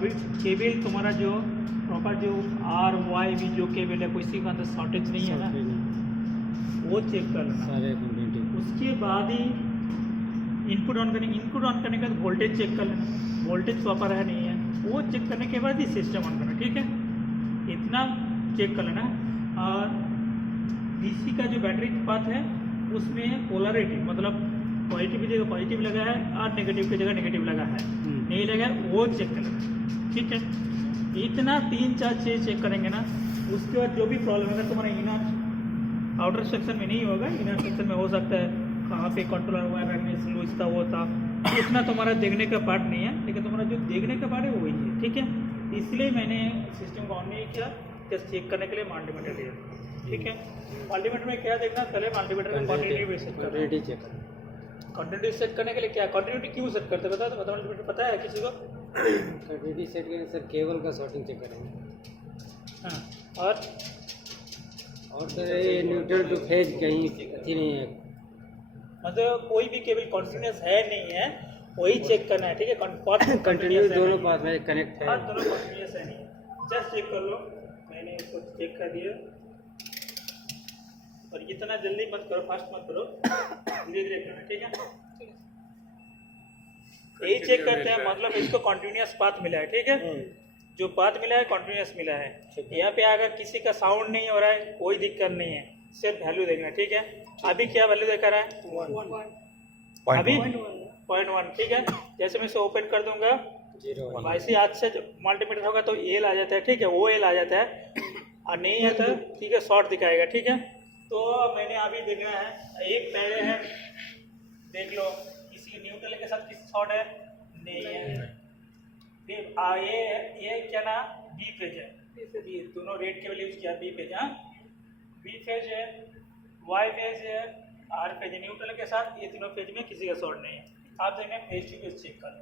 अभी केबल तुम्हारा जो प्रॉपर जो आर वाई भी जो केबल है किसी का अंदर शॉर्टेज नहीं है ना, वो चेक कर लेना। सारे कंप्लीट। उसके बाद ही इनपुट ऑन करने के बाद वोल्टेज चेक कर लेना, वोल्टेज प्रॉपर है नहीं है, वो चेक करने के बाद ही सिस्टम ऑन करना। ठीक है, इतना चेक कर लेना। और डीसी का जो बैटरी पाथ है उसमें पोलरिटी मतलब पॉजिटिव की जगह पॉजिटिव लगा है और नेगेटिव की जगह नेगेटिव लगा है, नहीं लगा है, वो चेक कर लेना। ठीक है, इतना 3 4 6 चेक करेंगे ना, उसके बाद जो भी प्रॉब्लम है तुम्हारा इनर आउटर सेक्शन में नहीं होगा, इनर सेक्शन में हो सकता है कहाँ पे कंट्रोलर हुआ है लूज था वो था, इतना तुम्हारा देखने का पार्ट नहीं है, लेकिन तुम्हारा जो देखने का पार्ट है वो वही है। ठीक है, इसलिए मैंने सिस्टम को ऑन नहीं किया, जस्ट चेक करने के लिए मल्टीमीटर लिया। ठीक है, मल्टीमीटर में क्या देखना, पहले मल्टीमीटर का क्वांटिटी सेट करना। क्वांटिटी सेट करने के लिए क्या क्वांटिटी क्यों सेट करते हैं बता दो, मल्टीमीटर पता है किसी को? क्वांटिटी सेट करेंगे सर, केबल का शॉर्टिंग चेक करेंगे। हाँ, और सर ये न्यूट्रल टू फेज कहीं अच्छी नहीं है, मतलब कोई भी केबल कॉन्टिन्यूस है नहीं है, वही चेक करना है। ठीक है, कंटिन्यूस दोनों पास में कनेक्ट है, हाँ दोनों कॉन्टिन्यूस है नहीं, जस्ट चेक कर लो। मैंने इसको चेक कर दिया, और इतना जल्दी मत करो, फास्ट मत करो, धीरे धीरे करना। ठीक है, यही चेक करते हैं, मतलब इसको कॉन्टिन्यूस पाथ मिला है। ठीक है, जो पाथ मिला है कॉन्टिन्यूस मिला है। यहाँ पे अगर किसी का साउंड नहीं हो रहा है कोई दिक्कत नहीं है, सिर्फ वैल्यू देखना। ठीक है, अभी क्या वैल्यू दिखा रहा है? अभी 0.1। ठीक है, जैसे मैं इसे ओपन कर दूंगा, वैसे आज से मल्टीमीटर होगा तो एल आ जाता है। ठीक है, वो एल आ जाता है, और नहीं है तो ठीक है शॉर्ट दिखाएगा। ठीक है, तो मैंने अभी देखना है, एक पहले है देख लो, किसी न्यूट्रल के साथ किसी शॉर्ट है नहीं है। फिर ये क्या ना बी फेज है, ये दोनों रेड केबल यूज किया, बी फेज। हाँ, बी फेज है, वाई फेज है, आर फेज है न्यूट्रल के साथ, ये तीनों फेज में किसी का शॉर्ट नहीं है। आप देखें फेज टू फेज चेक कर।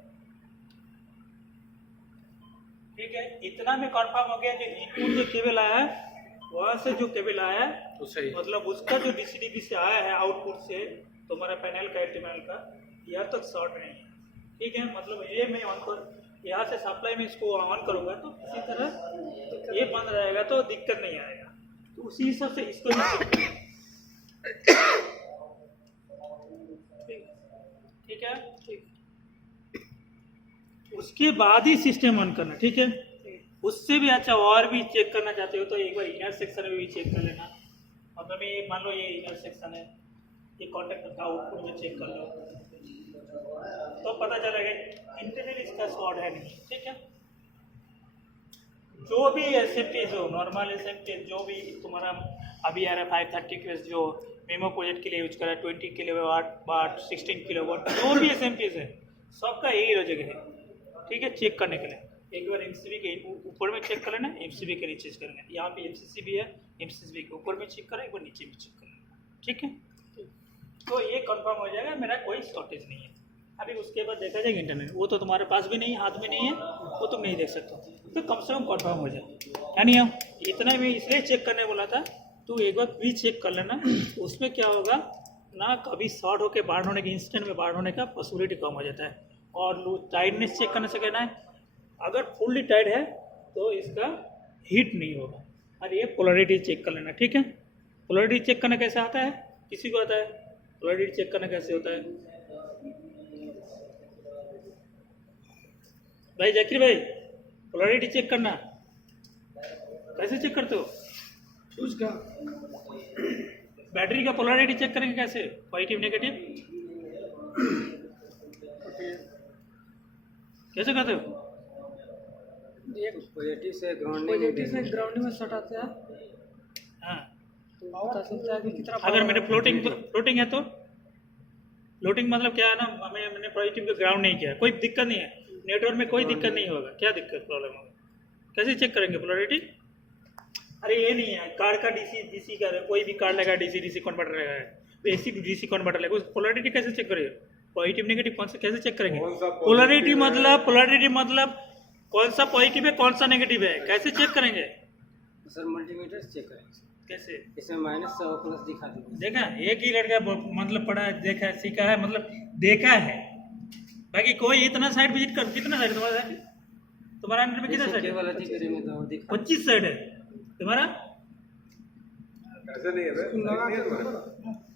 ठीक है, इतना में कंफर्म हो गया जो इनपुट जो केबल आया है वहाँ से जो केबल आया है तो सही, मतलब उसका जो डीसी से आया है आउटपुट से तुम्हारा पैनल का टर्मिनल का यहाँ तक शॉर्ट नहीं है। ठीक है, मतलब ये मैं ऑन कर यहाँ से सप्लाई में इसको ऑन करूँगा तो इसी तरह ये बंद रहेगा तो दिक्कत नहीं आएगा, तो उसी हिसाब से इसको भी ठीक है। उसके बाद ही सिस्टम ऑन करना। ठीक है, उससे भी अच्छा और भी चेक करना चाहते हो तो एक बार इनर सेक्शन में भी चेक कर लेना। मतलब ये मान लो ये इनर सेक्शन है, ये कॉन्टेक्टर का आउटपुट में चेक कर लो तो पता चलेगा इंटरनल इसका शॉर्ट है नहीं। ठीक है, जो भी एसएमपीज हो, नॉर्मल एसएमपीज जो भी तुम्हारा अभी आ रहा है 530 के जो मेमो प्रोजेक्ट के लिए यूज कर रहा है 20 किलोवाट 16 किलोवाट जो भी एसएमपीज है सबका यही रोजक है। ठीक है, चेक करने के लिए एक बार एमसीबी के ऊपर में चेक कर लेना, एमसीबी के नीचे चेक करना, यहाँ पे एमसीसी भी है, एमसीबी के ऊपर में चेक करें, एक बार नीचे भी चेक कर लेना। ठीक है, तो ये कंफर्म हो जाएगा मेरा कोई शॉर्टेज नहीं है। अभी उसके बाद देखा जाएगा इंटरनेट, वो तो तुम्हारे पास भी नहीं, हाथ में नहीं है, वो तुम नहीं देख सकते, तो कम से कम कंफर्म हो जाए। है नहीं, इतना मैं इसलिए चेक करने बोला था, तो एक बार प्री चेक कर लेना, उसमें क्या होगा ना, कभी शॉर्ट होकर बाढ़ होने के इंस्टेंट में बाढ़ होने का पॉसिबिलिटी कम हो जाता है। और टाइटनेस चेक करने से कहना है, अगर फुल्ली टाइट है तो इसका हीट नहीं होगा। और ये पोलरिटी चेक कर लेना। ठीक है, पोलरिटी चेक करना कैसे आता है, किसी को आता है? पोलरिटी चेक करना कैसे होता है भाई? जाकिर भाई, पोलरिटी चेक करना कैसे चेक करते हो? उसका बैटरी का पोलरिटी चेक करेंगे कैसे, पॉजिटिव नेगेटिव कैसे करते हो? पॉजिटिव से ग्राउंडिंग में सटाते हैं। हाँ, तो पता चलता है कि कितना। अगर मैंने फ्लोटिंग है तो फ्लोटिंग मतलब क्या है ना, मैंने पॉजिटिव का ग्राउंड नहीं किया, कोई दिक्कत नहीं है, नेटवर्क में कोई दिक्कत नहीं होगा। क्या दिक्कत प्रॉब्लम होगा, कैसे चेक करेंगे पोलरिटी? अरे ये नहीं है, कार का डीसी का कोई भी कार लगा डीसी कन्वर्टर लगा है, एसी डीसी कन्वर्टर लगा, उस पोलरिटी कैसे चेक करेंगे? पॉजिटिव नेगेटिव कौन सा कैसे चेक करेंगे? पोलरिटी मतलब कौन सा पॉजिटिव है कौन सा नेगेटिव है, कैसे चेक करेंगे? सर मल्टीमीटर चेक करेंगे कैसे? इसमें माइनस और प्लस दिखा देंगे। देखा, एक ही लड़का मतलब पढ़ा है, देखा है, सीखा है, मतलब देखा है, बाकी कोई इतना साइट विजिट कर, कितना साइट तुम्हारा साइट? तुम्हारा अंडर में कितना साइड है? केबल अच्छी करे में तो दिखा 25 साइड है तुम्हारा। ऐसे नहीं है बे, नहीं है तुम्हारा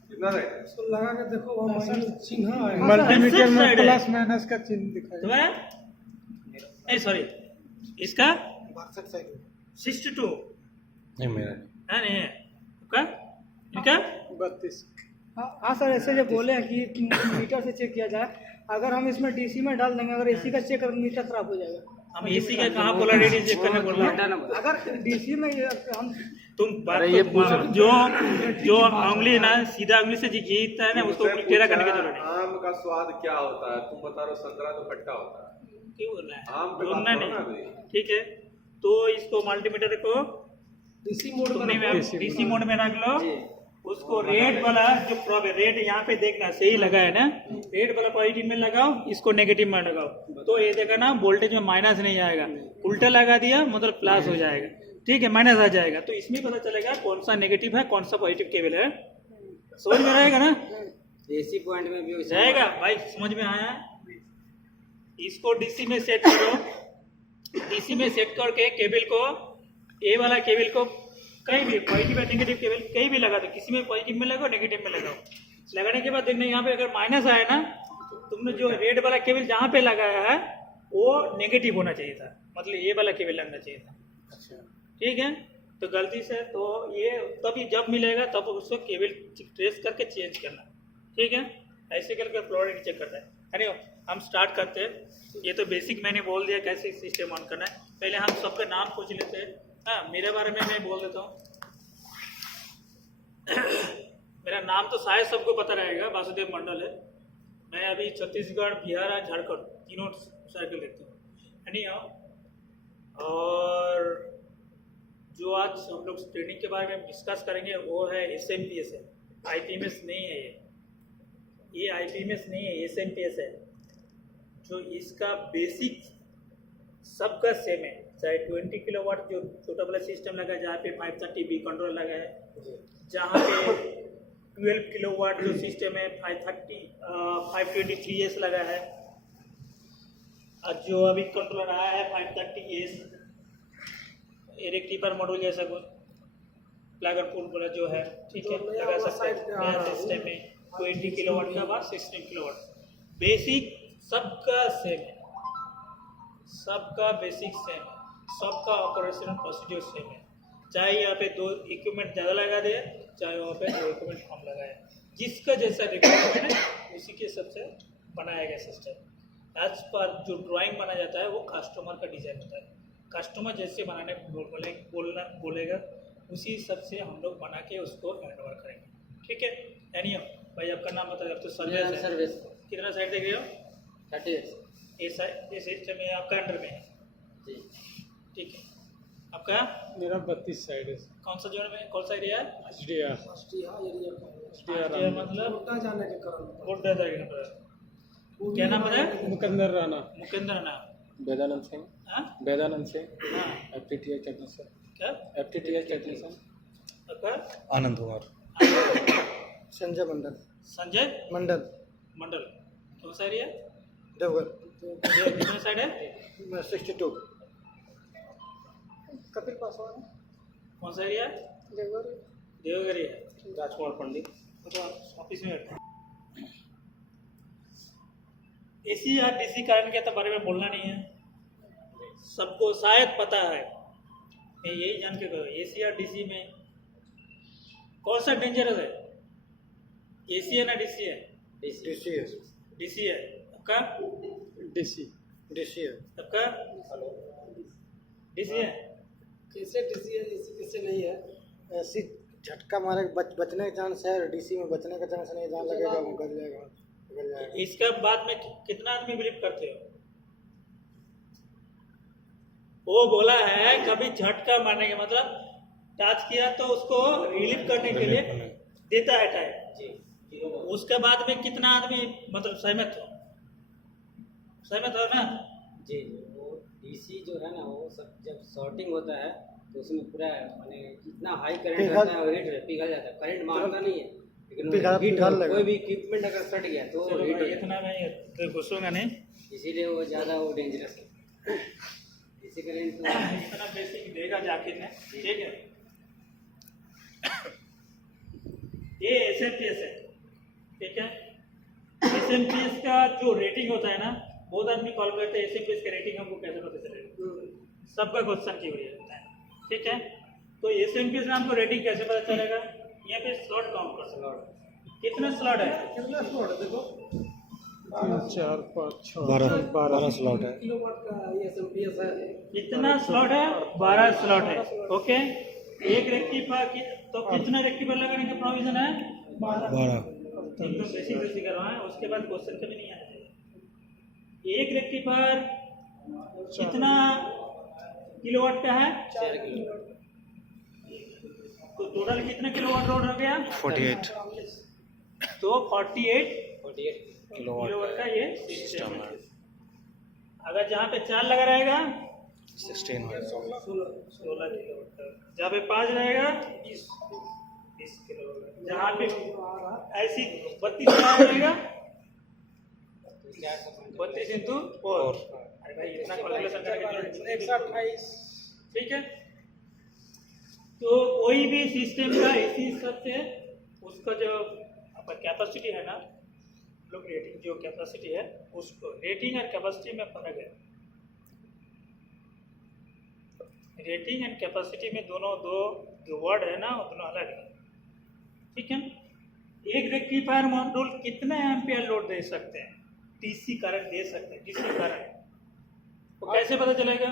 कितना है? इसको लगा के देखो वहाँ चिन्ह है मल्टीमीटर में प्लस माइनस का चिन्ह दिखाई तुम्हारा नहीं सॉरी इसका 62 नहीं मेरा है नहीं है आपका इनका 32। हाँ सर, ऐसे जो बोले हैं कि मीटर से चेक किया जाए, अगर हम इसमें डीसी में डाल देंगे, अगर एसी का चेक करेंगे मीटर खराब हो जाएगा। हम एसी का कहाँ पोलैरिटी चेक करने बोल रहे हैं? अगर डीसी में हम तुम बात तो जो जो उंगली ना सीधा उंगली से जीतता है ना उसको टेढ़ा करने की जरूरत नहीं। आम का स्वाद क्या होता है तुम बता रहे हो? संतरा तो खट्टा होता है। क्यों बोल रहे हैं? आम पे बात बोलना करो ना नहीं अभी। ठीक है। तो इसको मल्टीमीटर को डीसी मोड डीसी मोड में रख लो। उसको रेड वाला जो प्रॉब्लम रेड यहाँ पे देखना सही लगा है ना, रेड वाला पॉजिटिव में लगाओ, इसको नेगेटिव में लगाओ तो ये देखा ना वोल्टेज में माइनस नहीं आएगा। उल्टा लगा दिया मतलब प्लस हो जाएगा, ठीक है, माइनस आ जाएगा। तो इसमें पता चलेगा कौन सा नेगेटिव है कौन सा पॉजिटिव केबल है। समझ में आएगा ना? एसी पॉइंट में भी वैसे जाएगा भाई, समझ में आया? इसको डीसी में सेट करो। डीसी में सेट करके केबल को ए वाला केबल को कहीं भी पॉजिटिव या नेगेटिव केबल कहीं भी लगा दो, किसी में पॉजिटिव में लगाओ नेगेटिव में लगाओ। लगाने के बाद देखना यहाँ पे अगर माइनस आया ना, तुमने जो रेड वाला केबल जहाँ पे लगाया है वो नेगेटिव होना चाहिए था, मतलब ये वाला केबल लगना चाहिए था। अच्छा ठीक है। तो गलती से तो ये तभी जब मिलेगा तब उसको केबल ट्रेस करके चेंज करना, ठीक है। ऐसे करके फ्लोरिटी चेक करता है। अरे हम स्टार्ट करते हैं। ये तो बेसिक मैंने बोल दिया कैसे सिस्टम ऑन करना है। पहले हम सबका नाम पूछ लेते हैं। हाँ, मेरे बारे में मैं बोल देता हूँ। मेरा नाम तो शायद सबको पता रहेगा, वासुदेव मंडल है। मैं अभी छत्तीसगढ़, बिहार और झारखंड तीनों साइकिल देखता हूँ। यानी और जो आज हम लोग ट्रेनिंग के बारे में डिस्कस करेंगे वो है SMPS है, IPMS नहीं है। ये IPMS नहीं है, SMPS है। जो इसका बेसिक सबका सेम है, चाहे 20 किलोवाट जो छोटा वाला सिस्टम लगा है जहाँ पे 530B कंट्रोल लगा है, जहाँ पे 12 किलोवाट जो सिस्टम है 523S लगा है, और जो अभी कंट्रोलर आया है 530S रेक्टिफायर मॉड्यूल जैसा कुछ प्लग एंड पुल वाला जो है, ठीक है, लगा सकते हैं। नया सिस्टम में 20 किलोवाट का बाद 16 किलोवाट बेसिक सबका सेम है, सबका बेसिक सेम है, सबका ऑपरेशनल प्रोसीजर सेम है। चाहे यहाँ पे 2 इक्विपमेंट ज़्यादा लगा दे, चाहे वहाँ पे 2 इक्विपमेंट कम लगाए, जिसका जैसा रिक्वायरमेंट है उसी के हिसाब से बनाया गया सिस्टम। एज पर जो ड्राइंग बना जाता है वो कस्टमर का डिज़ाइन होता है। कस्टमर जैसे बनाने बोलेगा उसी हिसाब से हम लोग बना के उसको हैंड ओवर करेंगे, ठीक है। यानी भाई आपका नाम बताइए। अब तो सर्विस कितना साइड देख रहे हो? 30। ये साइड, ये सिस्टम है आपका अंडर में है जी, ठीक है। आपका मेरा 32 साइड है। कौन सा जोन में, कौन सा एरिया है? HDR मतलब गोड्डा जाने के कारण। गोड्डा जाने पर। क्या नाम है? मुकंदर राणा। मुकेंद्र नाम। वेदानंद सिंह। हाँ वेदानंद सिंह। हाँ। FTTH technician. क्या? FTTH technician. आपका आनंद कुमार। संजय मंडल। संजय मंडल। मंडल। कौन सा एरिया? देवघर। कितना साइड है? 62। कपिल पासवान। कौन सा एरिया? देवघर। देवघर है। राजकुमार पंडित। तो ऑफिस में बैठा। AC या DC करंट के तो बारे में बोलना नहीं है, सबको शायद पता है। मैं यही जान के करूँ AC या DC में कौन सा डेंजरस है? AC है ना DC है? DC है। DC है। आपका? DC है। आपका? DC है। कैसे DC है, AC कैसे नहीं है? ऐसी झटका मारे बचने का चांस है, DC में बचने का चांस नहीं, जहाँ लगेगा वो गल जाएगा। इसका बाद में कितना आदमी बिलीव करते हो? वो बोला है कभी झटका मारने के मतलब टच किया तो उसको रिलीव करने के लिए देता है टाइम। उसके बाद में कितना आदमी मतलब सहमत हो ना? जी। वो DC जो है ना, वो सब जब शॉर्टिंग होता है तो उसमें पूरा माने इतना हाई करंट रहता है और हीट पिघल जाता है। करंट मारता नहीं है लेकिन हीट कोई भी इक्विपमेंट अगर सट गया तो हीट इतना मैं तो घुसूंगा नहीं, इसीलिए वो ज़्यादा वो डेंजरस है। इतना बेसिक देगा जाकिर ने, ठीक है। ये SMPS है, ठीक है। SMPS का जो रेटिंग होता है ना, बहुत आदमी कॉल करते हैं SMPS का रेटिंग हमको कैसे पता चलेगा, सबका क्वेश्चन की वजह होता है, ठीक है। तो SMPS में हमको रेटिंग कैसे पता चलेगा, यहाँ पे स्लॉट काउंट कर सकते, कितना स्लॉट है, कितना स्लॉट है देखो, 4 5 6 12 स्लॉट है। किलोवाट का ये SMPS है। कितना स्लॉट है, 12 स्लॉट है, ओके। एक रेक्टिफायर की तो कितना रेक्टिफायर लगाने का प्रोविजन है, 12। एकदम बेसिक से सीख रहा है, उसके बाद क्वेश्चन कभी नहीं आना चाहिए। एक रेक्टिफायर कितना किलोवाट का है, 4 किलोवाट। तो टोटल कितना किलोवाट लोड हो गया, 48 तो 48 किलोवाट का ये सिस्टम है। अगर जहाँ पे 4 लगा रहेगा 16 16 किलोवाट का, जहाँ पे 5 रहेगा 20 किलोवाट, जहाँ पे ऐसी 32 लगा रहेगा 32 इंटू 4, अरे भाई इतना कैलकुलेशन करके 128। ठीक है। तो कोई भी सिस्टम का इसी हिसाब से उसका जो आपका कैपेसिटी है ना, लोग रेटिंग जो कैपेसिटी है उसको, रेटिंग और कैपेसिटी में फर्क है। रेटिंग एंड कैपेसिटी में दोनों दो जो वर्ड है ना वो दोनों अलग है, ठीक है। एक रेक्टिफायर मॉड्यूल कितने एम्पियर लोड दे सकते हैं, डीसी करंट दे सकते हैं, डीसी करंट तो कैसे पता चलेगा,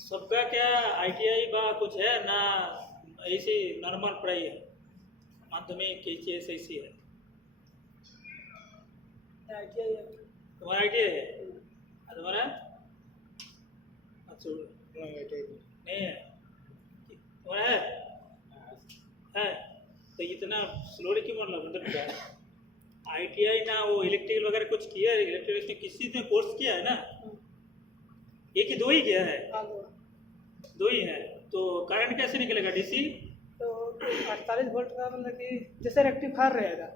सबका क्या ITI बा कुछ है ना, ऐसी नॉर्मल पढ़ाई है, माध्यमिक KCS ऐसी है, तुम्हारा ITI है, तुम्हारा अच्छा नहीं है, तुम्हारा है तो इतना स्लोली क्यों मतलब क्या है, ITI ना वो इलेक्ट्रिकल वगैरह कुछ किया है, इलेक्ट्रिकल किसी ने कोर्स किया है ना, एक ही दो ही किया है, दो ही है, तो करंट कैसे निकलेगा डीसी, तो 48 वोल्ट का मतलब कि जैसे रेक्टिफायर रहेगा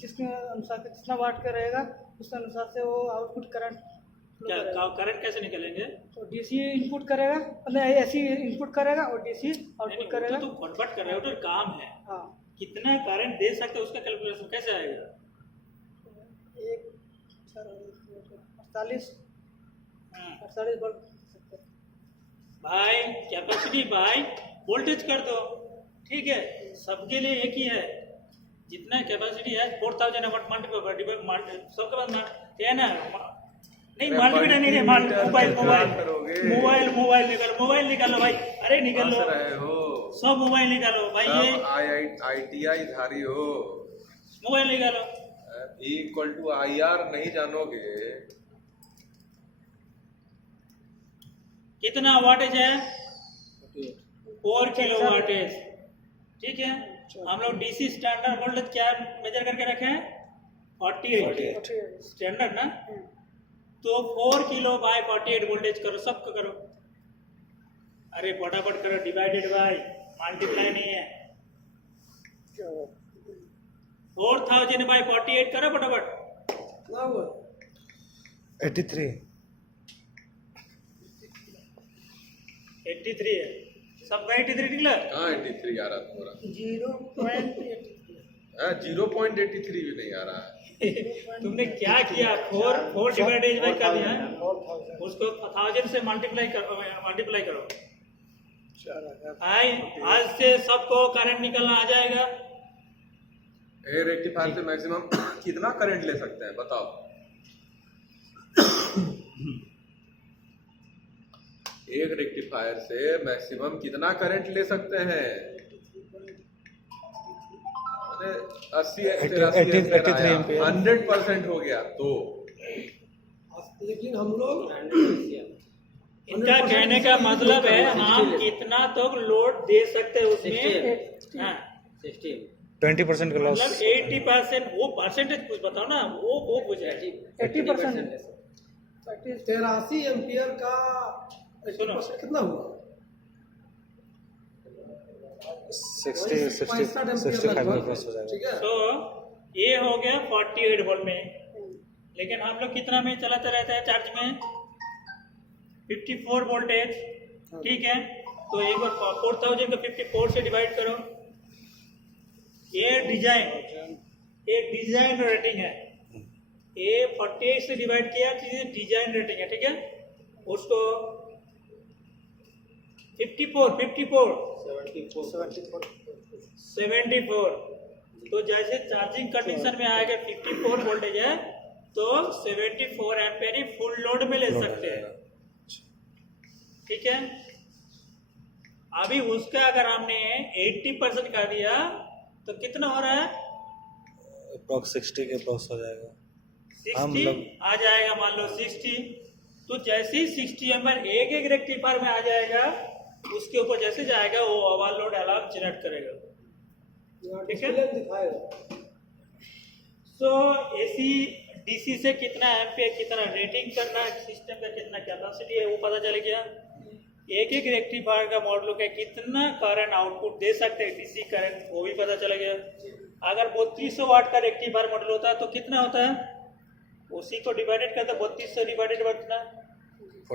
जिसके अनुसार जितना वाट का रहेगा उस अनुसार से वो आउटपुट करंट क्या करंट कैसे निकलेंगे, तो डीसी इनपुट करेगा, मतलब एसी इनपुट करेगा और डीसी आउटपुट करेगा। तो कन्वर्ट कर रहे हो तो काम है, हाँ, कितना करंट दे सकते हो उसका कैलकुलेशन कैसे आएगा, एक 48 वोल्ट भाई कैपेसिटी भाई वोल्टेज कर दो, ठीक है, सबके लिए एक ही है, जितना कैपेसिटी है 4000 वाट मल्टीप्लाई सबके पास है ना, नहीं मल्टीप्लाई नहीं, मोबाइल निकालो भाई, अरे निकालो सब मोबाइल निकालो भाई, ये ITI धारी हो, मोबाइल निकालो, V=IR नहीं जानोगे, कितना वाटेज है 4 किलो वाटेज, ठीक है। हम लोग डीसी स्टैंडर्ड वोल्टेज क्या मेजर करके रखे हैं 48 स्टैंडर्ड ना, तो 4 किलो बाय 48 वोल्टेज करो, सबको करो, अरे फटाफट करो, डिवाइडेड बाय मल्टीप्लाई नहीं है, 4000 बाय 48 करो फटाफट, 83 है, सबका 83 निकला, कहाँ 83 आ रहा तुम्हारा, 0.83 भी नहीं आ रहा है, तुमने क्या किया, 4 डिवाइडेड बाय कर दिया है, उसको 1000 से मल्टीप्लाई करो, आज से सबको करंट निकलना आ जाएगा। रेक्टिफायर से मैक्सिमम कितना करंट ले सकते हैं बताओ, एक रेक्टिफायर से मैक्सिमम कितना करंट ले सकते हैं, 100% हो गया तो, लेकिन हम लोग इनका कहने का मतलब है हम कितना तो लोड दे सकते हैं उसमें, हाँ 20% का लॉस, मतलब 80%, वो परसेंटेज कुछ बताओ ना, वो कुछ है 80%, 83 एम्पियर का 80% कितना हुआ, 65 एम्पियर हो जाएगा, ठीक है। तो ये हो गया 48 वोल्ट में, लेकिन हम लोग कितना में चलाते रहते हैं चार्ज में 54 वोल्टेज, ठीक है। तो एक बार 4000 को 54 से डिवाइड करो। ये डिजाइन रेटिंग है, ये 48 से डिवाइड किया तो ये डिजाइन रेटिंग है, ठीक है। उसको 74 तो जैसे चार्जिंग कंडीशन में आएगा 54 वोल्टेज है तो 74 एम्पियर ही फुल लोड में ले सकते हैं, ठीक है। अभी उसका अगर हमने 80% कर दिया तो कितना हो रहा है? अप्रॉक्स 60 के अप्रॉक्स हो जाएगा। 60 आ जाएगा, मान लो 60। तो जैसे ही 60 एम्पियर एक रेक्टिफायर में आ जाएगा, उसके ऊपर जैसे जाएगा वो ओवरलोड अलार्म जनरेट करेगा, ठीक है। सो एसी डीसी से कितना एम्पियर, कितना रेटिंग करना है, सिस्टम का कितना कैपेसिटी है वो पता चल गया। एक रेक्टिफायर का मॉडल का कितना करंट आउटपुट दे सकते हैं डीसी करंट, वो भी पता चल गया। अगर 3200 वाट का रेक्टिफायर मॉडल होता है तो कितना होता है, उसी को डिवाइडेड करता है, 3200 डिवाइडेड करना,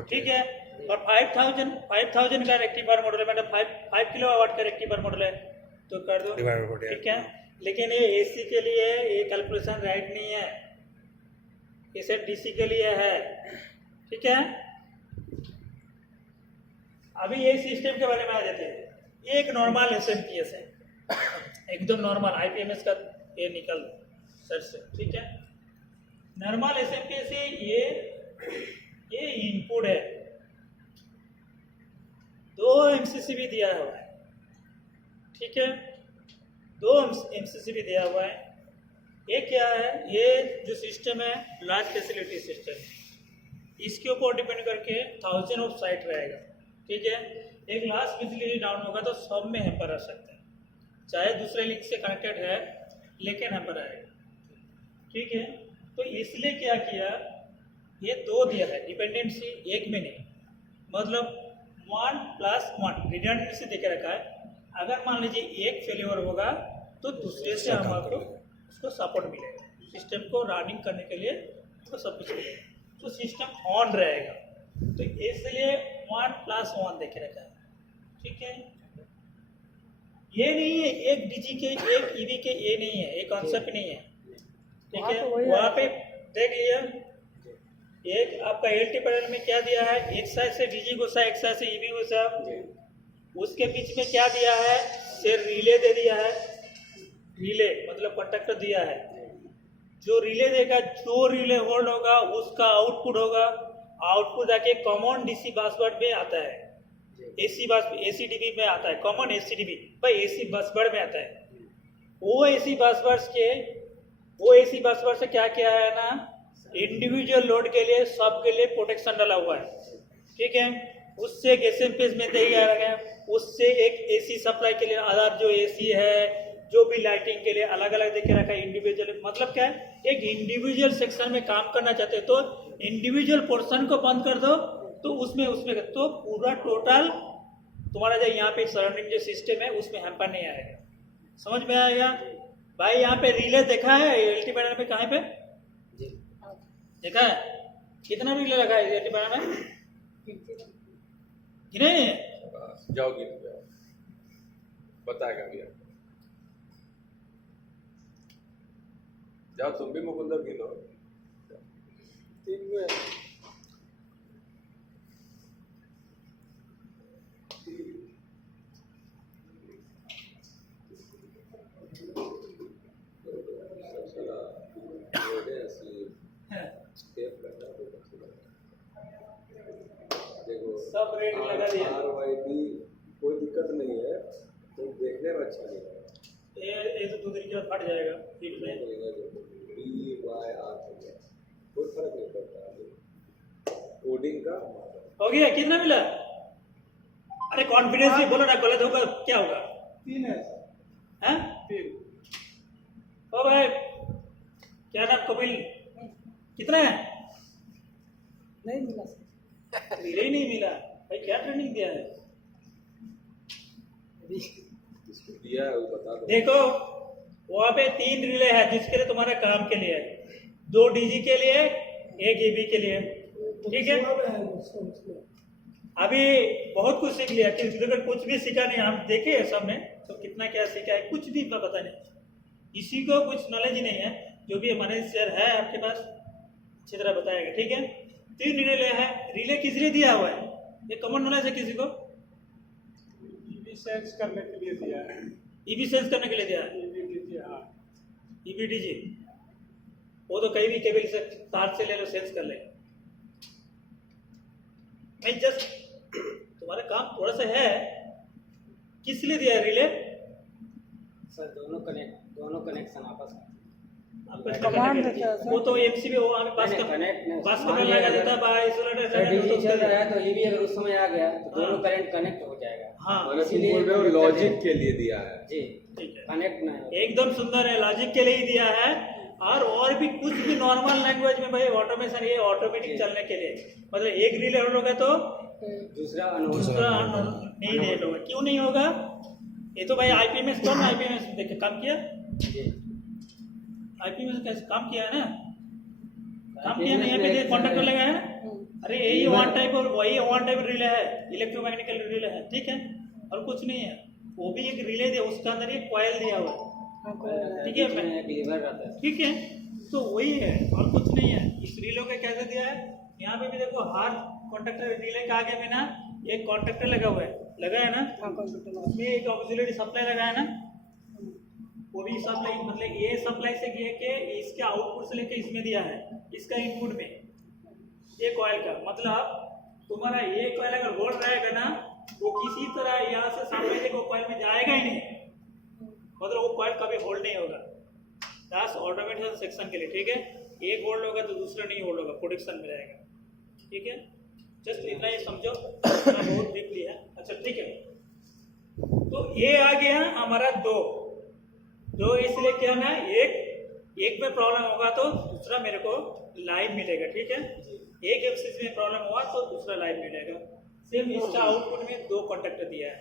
ठीक है। और 5000 का रेक्टिफायर मॉडल है, मतलब 5 किलोवाट का रेक्टिफायर मॉडल है तो कर दो, ठीक है। लेकिन ये एसी के लिए ये कैलकुलेशन राइट नहीं है, ये सिर्फ डीसी के लिए है, ठीक है। अभी ये सिस्टम के बारे में आ जाते हैं। ये एक नॉर्मल एसएमपीएस है, एकदम नॉर्मल आईपीएमएस का ये निकल सर से, ठीक है। नॉर्मल एसएमपीएस से ये इनपुट है, 2 एमसीसीबी दिया हुआ है, ठीक है। 2 एमसीसीबी दिया हुआ है। ये क्या है, ये जो सिस्टम है लार्ज फैसिलिटी सिस्टम, इसके ऊपर डिपेंड करके 1000 ऑफ साइट रहेगा, ठीक है। एक लास्ट बिजली डाउन होगा तो सब में हैम्पर आ सकता है, चाहे दूसरे लिंक से कनेक्टेड है लेकिन हैम्पर आएगा, ठीक है। तो इसलिए क्या किया, ये 2 दिया है डिपेंडेंसी, एक में नहीं, मतलब 1+1 रिडंडेंसी देके रखा है। अगर मान लीजिए एक फेलियर होगा तो दूसरे से हमारे उसको सपोर्ट मिलेगा, सिस्टम को रनिंग करने के लिए उसको सब कुछ मिलेगा, तो सिस्टम ऑन रहेगा। तो इसलिए 1+1 देके रखा है, ठीक है। ये नहीं है एक डीजी के एक ईवी के, ये नहीं है, ये कॉन्सेप्ट नहीं है, ठीक है। वहाँ पे देख लिया, एक आपका एलटी पैनल में क्या दिया है, एक साइड से डीजी घुसा, एक साइड से ईवी घुसा, उसके बीच में क्या दिया है, सिर्फ रिले दे दिया है। रिले मतलब कंडक्टर दिया है, जो रिले देगा, जो रिले होल्ड होगा उसका आउटपुट होगा, आउटपुट जाके कॉमन डीसी बसवर्ड में आता है, एसीडीबी में आता है, कॉमन एसीडीबी भाई एसी बसवर्ड में आता है। वो एसी बसवर्ड से क्या किया है ना, इंडिविजुअल लोड के लिए सबके लिए प्रोटेक्शन डाला हुआ है, ठीक है। उससे एक एसएमपीएस में दिया गया, उससे एक एसी सप्लाई के लिए आधार जो एसी है, जो भी लाइटिंग के लिए अलग अलग देखे रखा है इंडिविजुअल। मतलब क्या है, एक इंडिविजुअल सेक्शन में काम करना चाहते हैं तो इंडिविजुअल पोर्शन को बंद कर दो, तो उसमें तो पूरा टोटल तुम्हारा जो यहाँ पे सराउंडिंग जो सिस्टम है उसमें हैम्पर नहीं आएगा। समझ में आएगा भाई। यहाँ पे रिले देखा है एलटी पैनल में, कहाँ पे देखा है, कितना रिले लगा है एलटी पैनल में, गिने जाओ बताएगा भैया, जाओ तुम भी मुकुंदर गिनो। 3 में सब रेट लगा दिया, कोई दिक्कत नहीं है, तो देखने में अच्छा नहीं है, ये तो 2 दिन के बाद फट जाएगा हीट में, कोई फर्क नहीं पड़ता। कोडिंग का हो गया। कितना मिला, अरे कॉन्फिडेंस से बोलो ना, गलत होगा क्या होगा। 3 है हैं 3। ओ भाई क्या नाम, कपिल कितना है, नहीं मिला सर, रिले ही नहीं मिला भाई, क्या ट्रेनिंग दिया है। इसको दिया है वो बता दो। देखो वहाँ पे 3 रिले है जिसके लिए तुम्हारे काम के लिए है, 2 डीजी के लिए, 1 ईबी के लिए, ठीक है। अभी बहुत कुछ सीख लिया, कि अगर कुछ भी सीखा नहीं, हम देखे हैं सबने तो कितना क्या सीखा है, कुछ भी पता नहीं, इसी को कुछ नॉलेज ही नहीं है। जो भी हमारे सर है आपके पास अच्छी तरह बताएगा, ठीक है। 3 रिले है, रिले किस लिए दिया हुआ है, ये कॉमन नॉलेज है किसी को? ईवी सेंस करने के लिए दिया है। ईबी सेंस करने के लिए दिया है, हाँ। ईबीडीजी, वो तो कहीं भी केबल से तार से ले लो, सेंस कर ले। मैं जस्ट तुम्हारा काम थोड़ा सा है, किस लिए दिया है रिले? सर दोनों कनेक्शन आपस में कमांड देता है सर। वो तो एमसीबी वो हमें पास नहीं, connect नहीं, पास मान करने लिया लगा अगर- देता बाय आइसोलेटेड सर डीजी चल रहा है तो ये भी अगर उस समय आ गया तो दोनों हाँ। करंट कनेक्ट हो जाएगा। हाँ मैंने तुम इसीलिए बोल रहे हो connector लॉजिक है। के लिए दिया है। जी ठीक है, कनेक्ट ना हो। एकदम सुंदर है, लॉजिक के लिए ही दिया है। और भी कुछ भी नॉर्मल लैंग्वेज में भाई ऑटोमेशन, ये ऑटोमेटिक चलने के लिए, मतलब एक रिले ऑन होगा तो दूसरा अनहोल्ड दूसरा नहीं रेट होगा। क्यों नहीं होगा? ये तो भाई आईपीएमएस कौन आईपीएमएस देखे काम किया, जी आईपीएमएस कैसे काम किया है ना, काम किया ना, यहाँ पे कॉन्ट्रैक्टर लगा है। अरे यही वन टाइप और वही वन टाइप रिले है, इलेक्ट्रोमैग्नेटिकल रिले है, ठीक है, और कुछ नहीं है। वो भी एक रिले दिया, उसके अंदर एक कॉइल दिया हुआ है, ठीक है, डिलीवर रहता है। ठीक है, तो वही है और कुछ नहीं है। इस रिले को कैसे दिया है, यहाँ पे भी देखो, हर कॉन्ट्रैक्टर रिले के आगे में ना एक कॉन्ट्रैक्टर लगा हुआ है, लगा है ना, उसमें एक ऑक्सिलरी सप्लाई लगा है ना, वो भी सप्लाई, मतलब ये सप्लाई से किया कि इसके आउटपुट से लेके इसमें दिया है, इसका इनपुट में ये कॉइल का, मतलब तुम्हारा ये कॉइल अगर होल्ड रहेगा ना, वो किसी तरह यहाँ से सामने से वो कॉइल में जाएगा ही नहीं, मतलब वो कॉइल कभी होल्ड नहीं होगा। दास ऑटोमेशन सेक्शन के लिए, ठीक है, एक होल्ड होगा तो दूसरा नहीं होल्ड होगा, प्रोडक्शन में रहेगा, ठीक है। जस्ट इतना ही समझो, इतना बहुत डीपली है। अच्छा ठीक है, तो ये आ गया हमारा दो इसलिए क्या ना, एक में प्रॉब्लम होगा तो दूसरा मेरे को लाइन मिलेगा, ठीक है। एक एक्सिस में प्रॉब्लम हुआ तो दूसरा लाइन मिलेगा। सेम इसका आउटपुट में 2 कॉन्टैक्टर दिया है,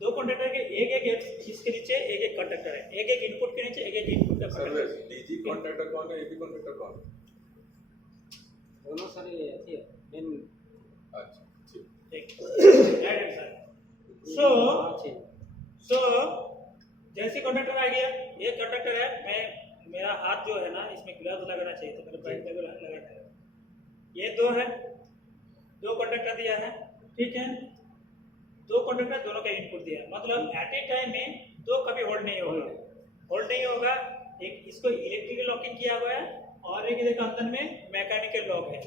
2 कॉन्टैक्टर के एक इसके नीचे एक कॉन्टैक्टर है, एक इनपुट के नीचे एक इनपुट का सर कॉन्टैक्टर। डीजी कॉन्ट्रैक्टर कौन है, एबी कॉन्ट्रैक्टर कौन है? दोनों सर ये अच्छी है मेन अच्छा ठीक। ठीक, राइट आंसर। अच्छी सो जैसे कॉन्ट्रैक्टर आ गया, ये कॉन्ट्रैक्टर है, मेरा हाथ जो है ना, इसमें ग्लव्स लगाना चाहिए, तो मेरे बाइक में लगाना है। ये 2 है, 2 कॉन्ट्रैक्टर दिया है, ठीक है, 2 कॉन्ट्रैक्टर दोनों का इनपुट दिया है, मतलब एट ए टाइम में 2 कभी होल्ड नहीं होगा। एक इसको इलेक्ट्रिकल लॉकिंग किया हुआ है और एक देखो अंदर में मैकेनिकल लॉक है,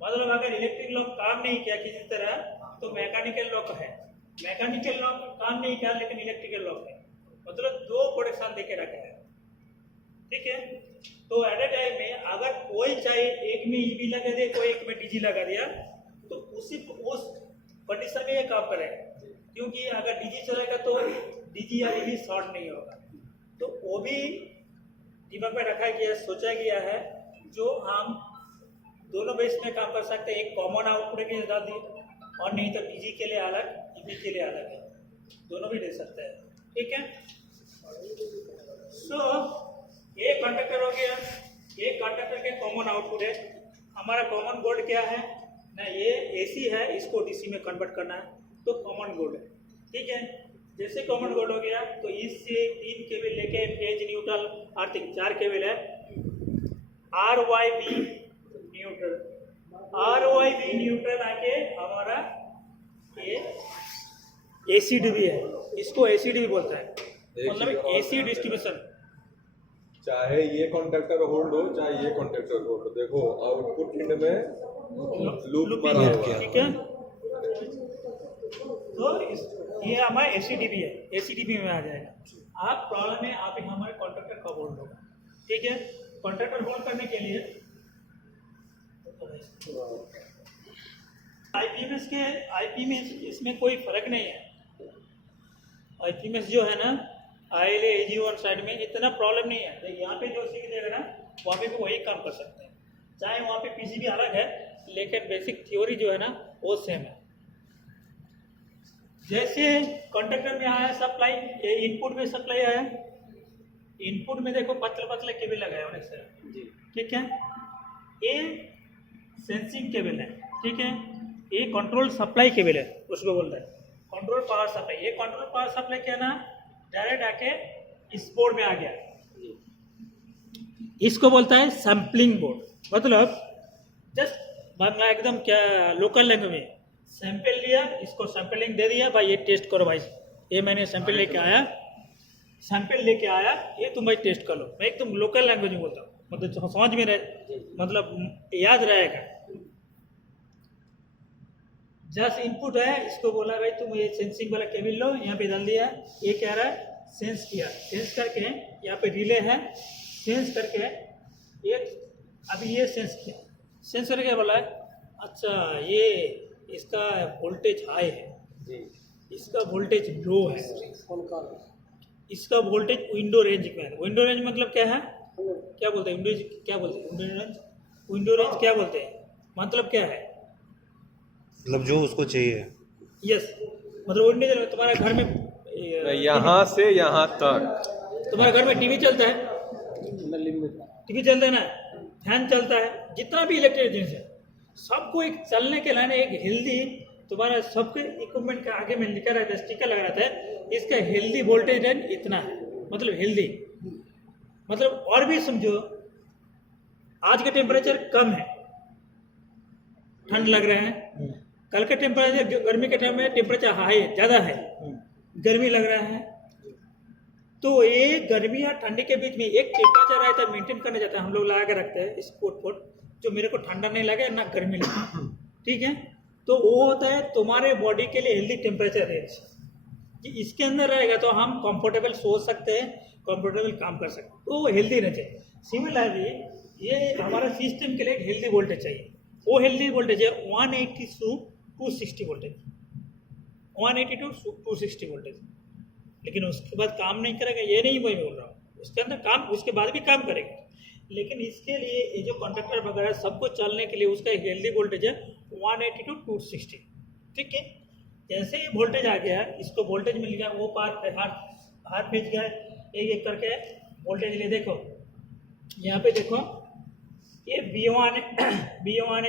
मतलब अगर इलेक्ट्रिक लॉक काम नहीं किया किसी तरह तो मैकेनिकल लॉक है, मैकेनिकल लॉक काम नहीं किया लेकिन इलेक्ट्रिकल लॉक है, मतलब 2 प्रोडक्शन देके रखे हैं, ठीक है। तो एट ए टाइम में अगर कोई चाहे एक में ईबी लगा दे, कोई एक में डीजी लगा दिया, तो उस कंडीशन में ये काम करेगा, क्योंकि अगर डीजी चलेगा तो डीजी या ईबी शॉर्ट नहीं होगा। तो वो भी दिमाग में रखा गया, सोचा गया है, जो हम दोनों बेस में काम कर सकते हैं, एक कॉमन आउटपुट के डाल दिए, और नहीं तो डीजी के लिए अलग, ईबी के लिए अलग है, दोनों भी दे सकते हैं, ठीक है। सो ये कंडक्टर हो गया, ये कंडक्टर के कॉमन आउटपुट है। हमारा कॉमन बोर्ड क्या है ना, ये एसी है, इसको डीसी में कन्वर्ट करना है, तो कॉमन बोर्ड है, ठीक है। जैसे कॉमन बोर्ड हो गया तो इससे 3 केबल लेके फेज न्यूट्रल अर्थिंग 4 केबल है, RYB न्यूट्रल आके हमारा ये ACDB है, इसको ACDB बोलता है, मतलब AC डिस्ट्रीब्यूशन। चाहे ये कॉन्ट्रैक्टर होल्ड हो चाहे ये कॉन्ट्रैक्टर होल्ड हो, देखो आउटपुट एंड में लूप मारा हुआ है, ठीक है। तो ये हमारा ACDB है, ACDB में आ जाएगा। आप प्रॉब्लम है, आप हमारे कॉन्ट्रैक्टर का होल्ड होगा, ठीक है। कॉन्ट्रैक्टर होल्ड करने के लिए आईपीएमएस इसमें कोई फर्क नहीं है। आईपीएमएस जो है ना, ILA AG1 साइड में इतना प्रॉब्लम नहीं है। देखिए यहाँ पे जो सीख देगा ना, वहाँ पे भी वही काम कर सकते हैं, चाहे वहाँ पे पीसीबी अलग है, लेकिन बेसिक थ्योरी जो है ना वो सेम है। जैसे कॉन्ट्रैक्टर में आया सप्लाई, इनपुट में सप्लाई आया, इनपुट में देखो पतले पतले केबल लगाए होने से, ठीक है। ये सेंसिंग केबल है, ठीक है। ये कंट्रोल सप्लाई केबल है, उसको बोलता है कंट्रोल पावर सप्लाई। ये कंट्रोल पावर सप्लाई क्या ना, डायरेक्ट आके इस बोर्ड में आ गया। इसको बोलता है सैम्पलिंग बोर्ड। मतलब जस्ट बांग्ला एकदम क्या लोकल लैंग्वेज में सैंपल लिया, इसको सैंपलिंग दे दिया, भाई ये टेस्ट करो भाई, ये मैंने सैंपल लेके आया, ये तुम भाई टेस्ट कर लो। मैं एकदम लोकल लैंग्वेज में बोलता हूँ, मतलब समझ में रहे, मतलब याद रहेगा। जस्ट इनपुट है, इसको बोला भाई तुम ये सेंसिंग वाला केबल लो, यहाँ पे डाल दिया। ये कह रहा है सेंस किया, सेंस करके यहाँ पे रिले है, सेंस करके ये अभी ये सेंस किया, सेंस करके बोला है अच्छा ये इसका वोल्टेज हाई है, इसका वोल्टेज लो है, इसका वोल्टेज विंडो रेंज में है। विंडो रेंज मतलब क्या है, क्या बोलते हैं विंडो, क्या बोलते हैं विंडो रेंज क्या बोलते हैं, मतलब क्या है, मतलब जो उसको चाहिए। यस, मतलब विंडो रेंज तुम्हारे घर में यहाँ से यहाँ तक तुम्हारे घर में टीवी चलता है, टीवी चलता है ना, फैन चलता है, जितना भी इलेक्ट्रिक जिनिस है सबको एक चलने के लाने एक हेल्दी तुम्हारा सबके इक्विपमेंट के आगे में लिखा रहता है, स्टिकर लगा रहता है, इसका हेल्दी वोल्टेज रेंज इतना है, मतलब हेल्दी। मतलब और भी समझो, आज का टेम्परेचर कम है, ठंड लग रहा है, कल का टेम्परेचर गर्मी के टाइम में टेम्परेचर हाई है, ज़्यादा है, गर्मी लग रहा है, तो ये गर्मी और ठंडी के बीच में एक टेम्परेचर रहता है, मेंटेन करना चाहता है, हम लोग लगा के रखते हैं इस कोट जो मेरे को ठंडा नहीं लगे ना गर्मी लगे, ठीक है। तो वो होता है तुम्हारे बॉडी के लिए हेल्दी टेम्परेचर रेंज, कि इसके अंदर रहेगा तो हम कंफर्टेबल सो सकते हैं, कंफर्टेबल काम कर सकते हैं, तो वो हेल्दी रहना चाहिए। सिमिलरली ये हमारा सिस्टम के लिए एक हेल्दी वोल्टेज चाहिए, वो हेल्दी वोल्टेज है 180 to 260 वोल्टेज, 180 to 260 वोल्टेज। लेकिन उसके बाद काम नहीं करेगा, ये नहीं मैं बोल रहा हूँ, उसके अंदर काम उसके बाद भी काम करेगा, लेकिन इसके लिए ये जो कंडक्टर वगैरह सबको चलने के लिए उसका हेल्दी वोल्टेज है 180 to 260, ठीक है। जैसे ही वोल्टेज आ गया, इसको वोल्टेज मिल गया, वो पार्ट हाथ भेज गया, एक एक करके वोल्टेज ले। देखो यहाँ पे देखो, ये B1 है,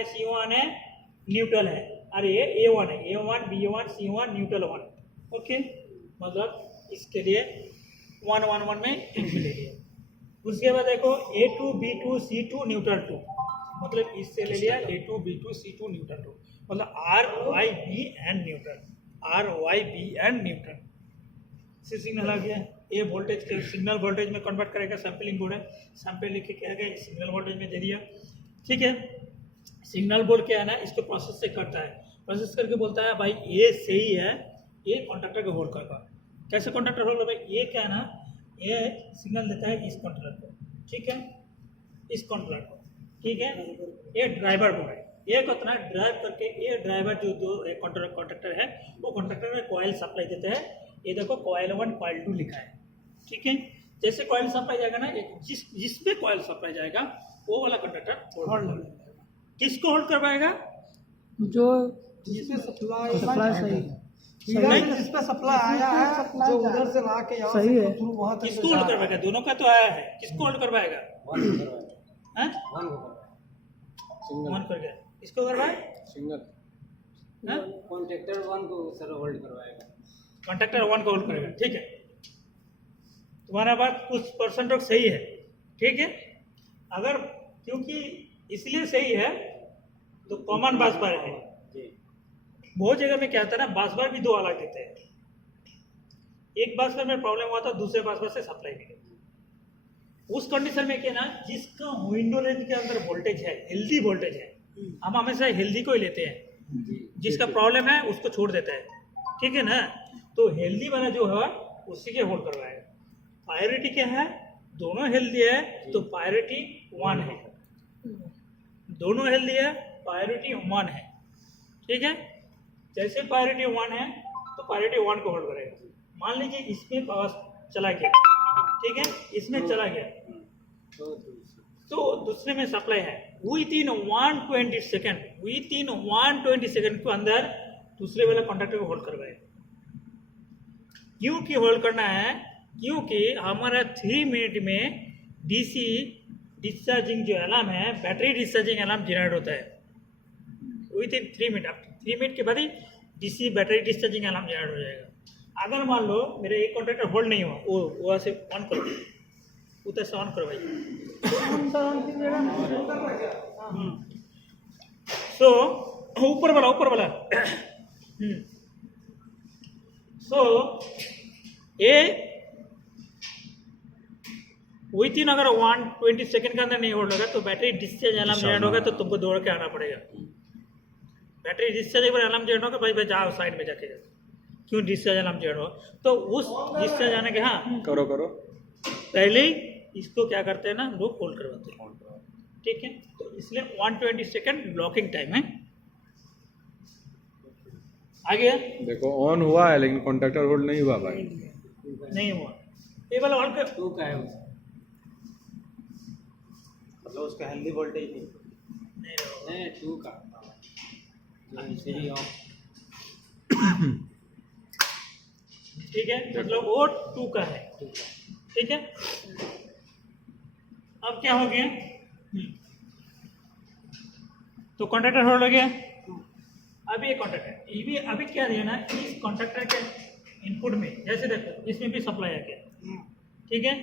C1 है, न्यूट्रल है, और ये A1 है, A1 B1 C1 neutral 1, okay. मतलब इसके लिए 1 1 1 में एक ले लिया। उसके बाद देखो A2 B2 C2 न्यूट्रल 2, मतलब इससे ले लिया A2 B2 C2 न्यूट्रल 2, मतलब RYB and neutral, RYB and neutral से सिग्नल आ गया। ये वोल्टेज के सिग्नल वोल्टेज में कन्वर्ट करेगा, सैम्पलिंग बोर्ड है, सैम्पल लिख के क्या है सिग्नल वोल्टेज में दे दिया, ठीक है। सिग्नल बोर्ड क्या है ना, इसको प्रोसेस से करता है, प्रोसेस करके बोलता है भाई ये सही है, ये कॉन्ट्रैक्टर को होल्ड करता है। कैसे कॉन्ट्रैक्टर होल्ड करता है, ये क्या है ना, ये सिग्नल देता है इस कंट्रोलर को, ठीक है, इस कंट्रोलर को, ठीक है। ये ड्राइवर बोर्ड है, ये कितना ड्राइव करके, ये ड्राइवर जो दो कॉन्ट्रैक्टर है, वो कॉन्ट्रैक्टर में कॉइल सप्लाई देते हैं। ये देखो कॉइल 1 कॉइल 2 लिखा है, ठीक है। जैसे कॉइल सप्लाई जाएगा ना, जिसपे कॉइल सप्लाई जाएगा वो वाला कंडक्टर होल्ड किसको होल्ड करवाएगा, जो जिसपे सप्लाई सही जिस पे सप्लाई आया है, जो उधर से ला के यहाँ से थ्रू वहाँ तक किसको होल्ड करवाएगा, दोनों का तो आया है, किसको होल्ड करवाएगा, वन कर गया, इसको करवाए कॉन्ट्रैक्टर 1 को सर होल्ड करवाएगा, कॉन्ट्रैक्टर 1 को होल्ड करेगा, ठीक है। तुम्हारा बात कुछ परसेंट सही है, ठीक है। अगर क्योंकि इसलिए सही है तो कॉमन बास बार है, बहुत जगह में क्या होता है ना, बास बार भी दो अलग देते हैं, एक बास बार में प्रॉब्लम हुआ था, दूसरे बास बार से सप्लाई मिले। उस कंडीशन में क्या ना, जिसका विंडो रेंज के अंदर वोल्टेज है, हेल्दी वोल्टेज है, हम हमेशा हेल्दी को ही लेते हैं, जिसका प्रॉब्लम है उसको छोड़ देता है, ठीक है ना। तो हेल्दी वाला जो है उसी के होल्ड करवाएगा। प्रायोरिटी क्या है, दोनों हेल्दी है तो प्रायोरिटी 1 है, दोनों हेल्दी है प्रायोरिटी 1 है, ठीक है। जैसे प्रायोरिटी 1 है तो प्रायोरिटी 1 को होल्ड करेगा। मान लीजिए इसमें पावर चला गया, ठीक है, इसमें चला गया तो दूसरे में सप्लाई है, विथिन 120 सेकेंड के अंदर दूसरे वाला कॉन्ट्रैक्टर को होल्ड करवाएगा। क्योंकि होल्ड करना है, क्योंकि हमारा 3 मिनट में डीसी डिस्चार्जिंग जो अलार्म है, बैटरी डिस्चार्जिंग अलार्म जनरेट होता है विद इन 3 मिनट। 3 मिनट के बाद ही DC battery discharging alarm generate हो जाएगा। अगर मान लो मेरे एक कॉन्ट्रैक्टर होल्ड नहीं हुआ, वो वहाँ से ऑन करो, उधर से ऑन करो भाई। सो ऊपर वाला सो ये विथ इन अगर 120 सेकंड के अंदर नहीं होल्ड होगा तो बैटरी डिस्चार्ज अलार्म जनरेट होगा, तो तुमको दौड़ के आना पड़ेगा। बैटरी डिस्चार्ज एक बार अलार्म जनरेट होगा, भाई जाओ साइड में जाके, क्यों डिस्चार्ज अलार्म जनरेट हो, तो उस डिस्चार्ज आने के करो पहले ही इसको क्या करते हैं ना, हम लोग होल्ड करवाते हैं। ठीक है, तो इसलिए 120 सेकंड ब्लॉकिंग टाइम है। आ गया, देखो ऑन हुआ है लेकिन कॉन्टैक्टर होल्ड नहीं हुआ भाई, नहीं हुआ ये वाला ऑन कर। 2 का है वो। मतलब उसका हेल्दी वोल्टेज नहीं। नहीं 2 का सीरी ऑफ। ठीक है, मतलब वो 2 का है। ठीक है, अब क्या हो गया, तो कॉन्ट्रैक्टर होल्ड हो गया। अभी ये कॉन्ट्रैक्टर, ये भी अभी क्या दिया ना, इस कॉन्ट्रैक्टर के इनपुट में, जैसे देखो इसमें भी सप्लाई आ गया। ठीक है,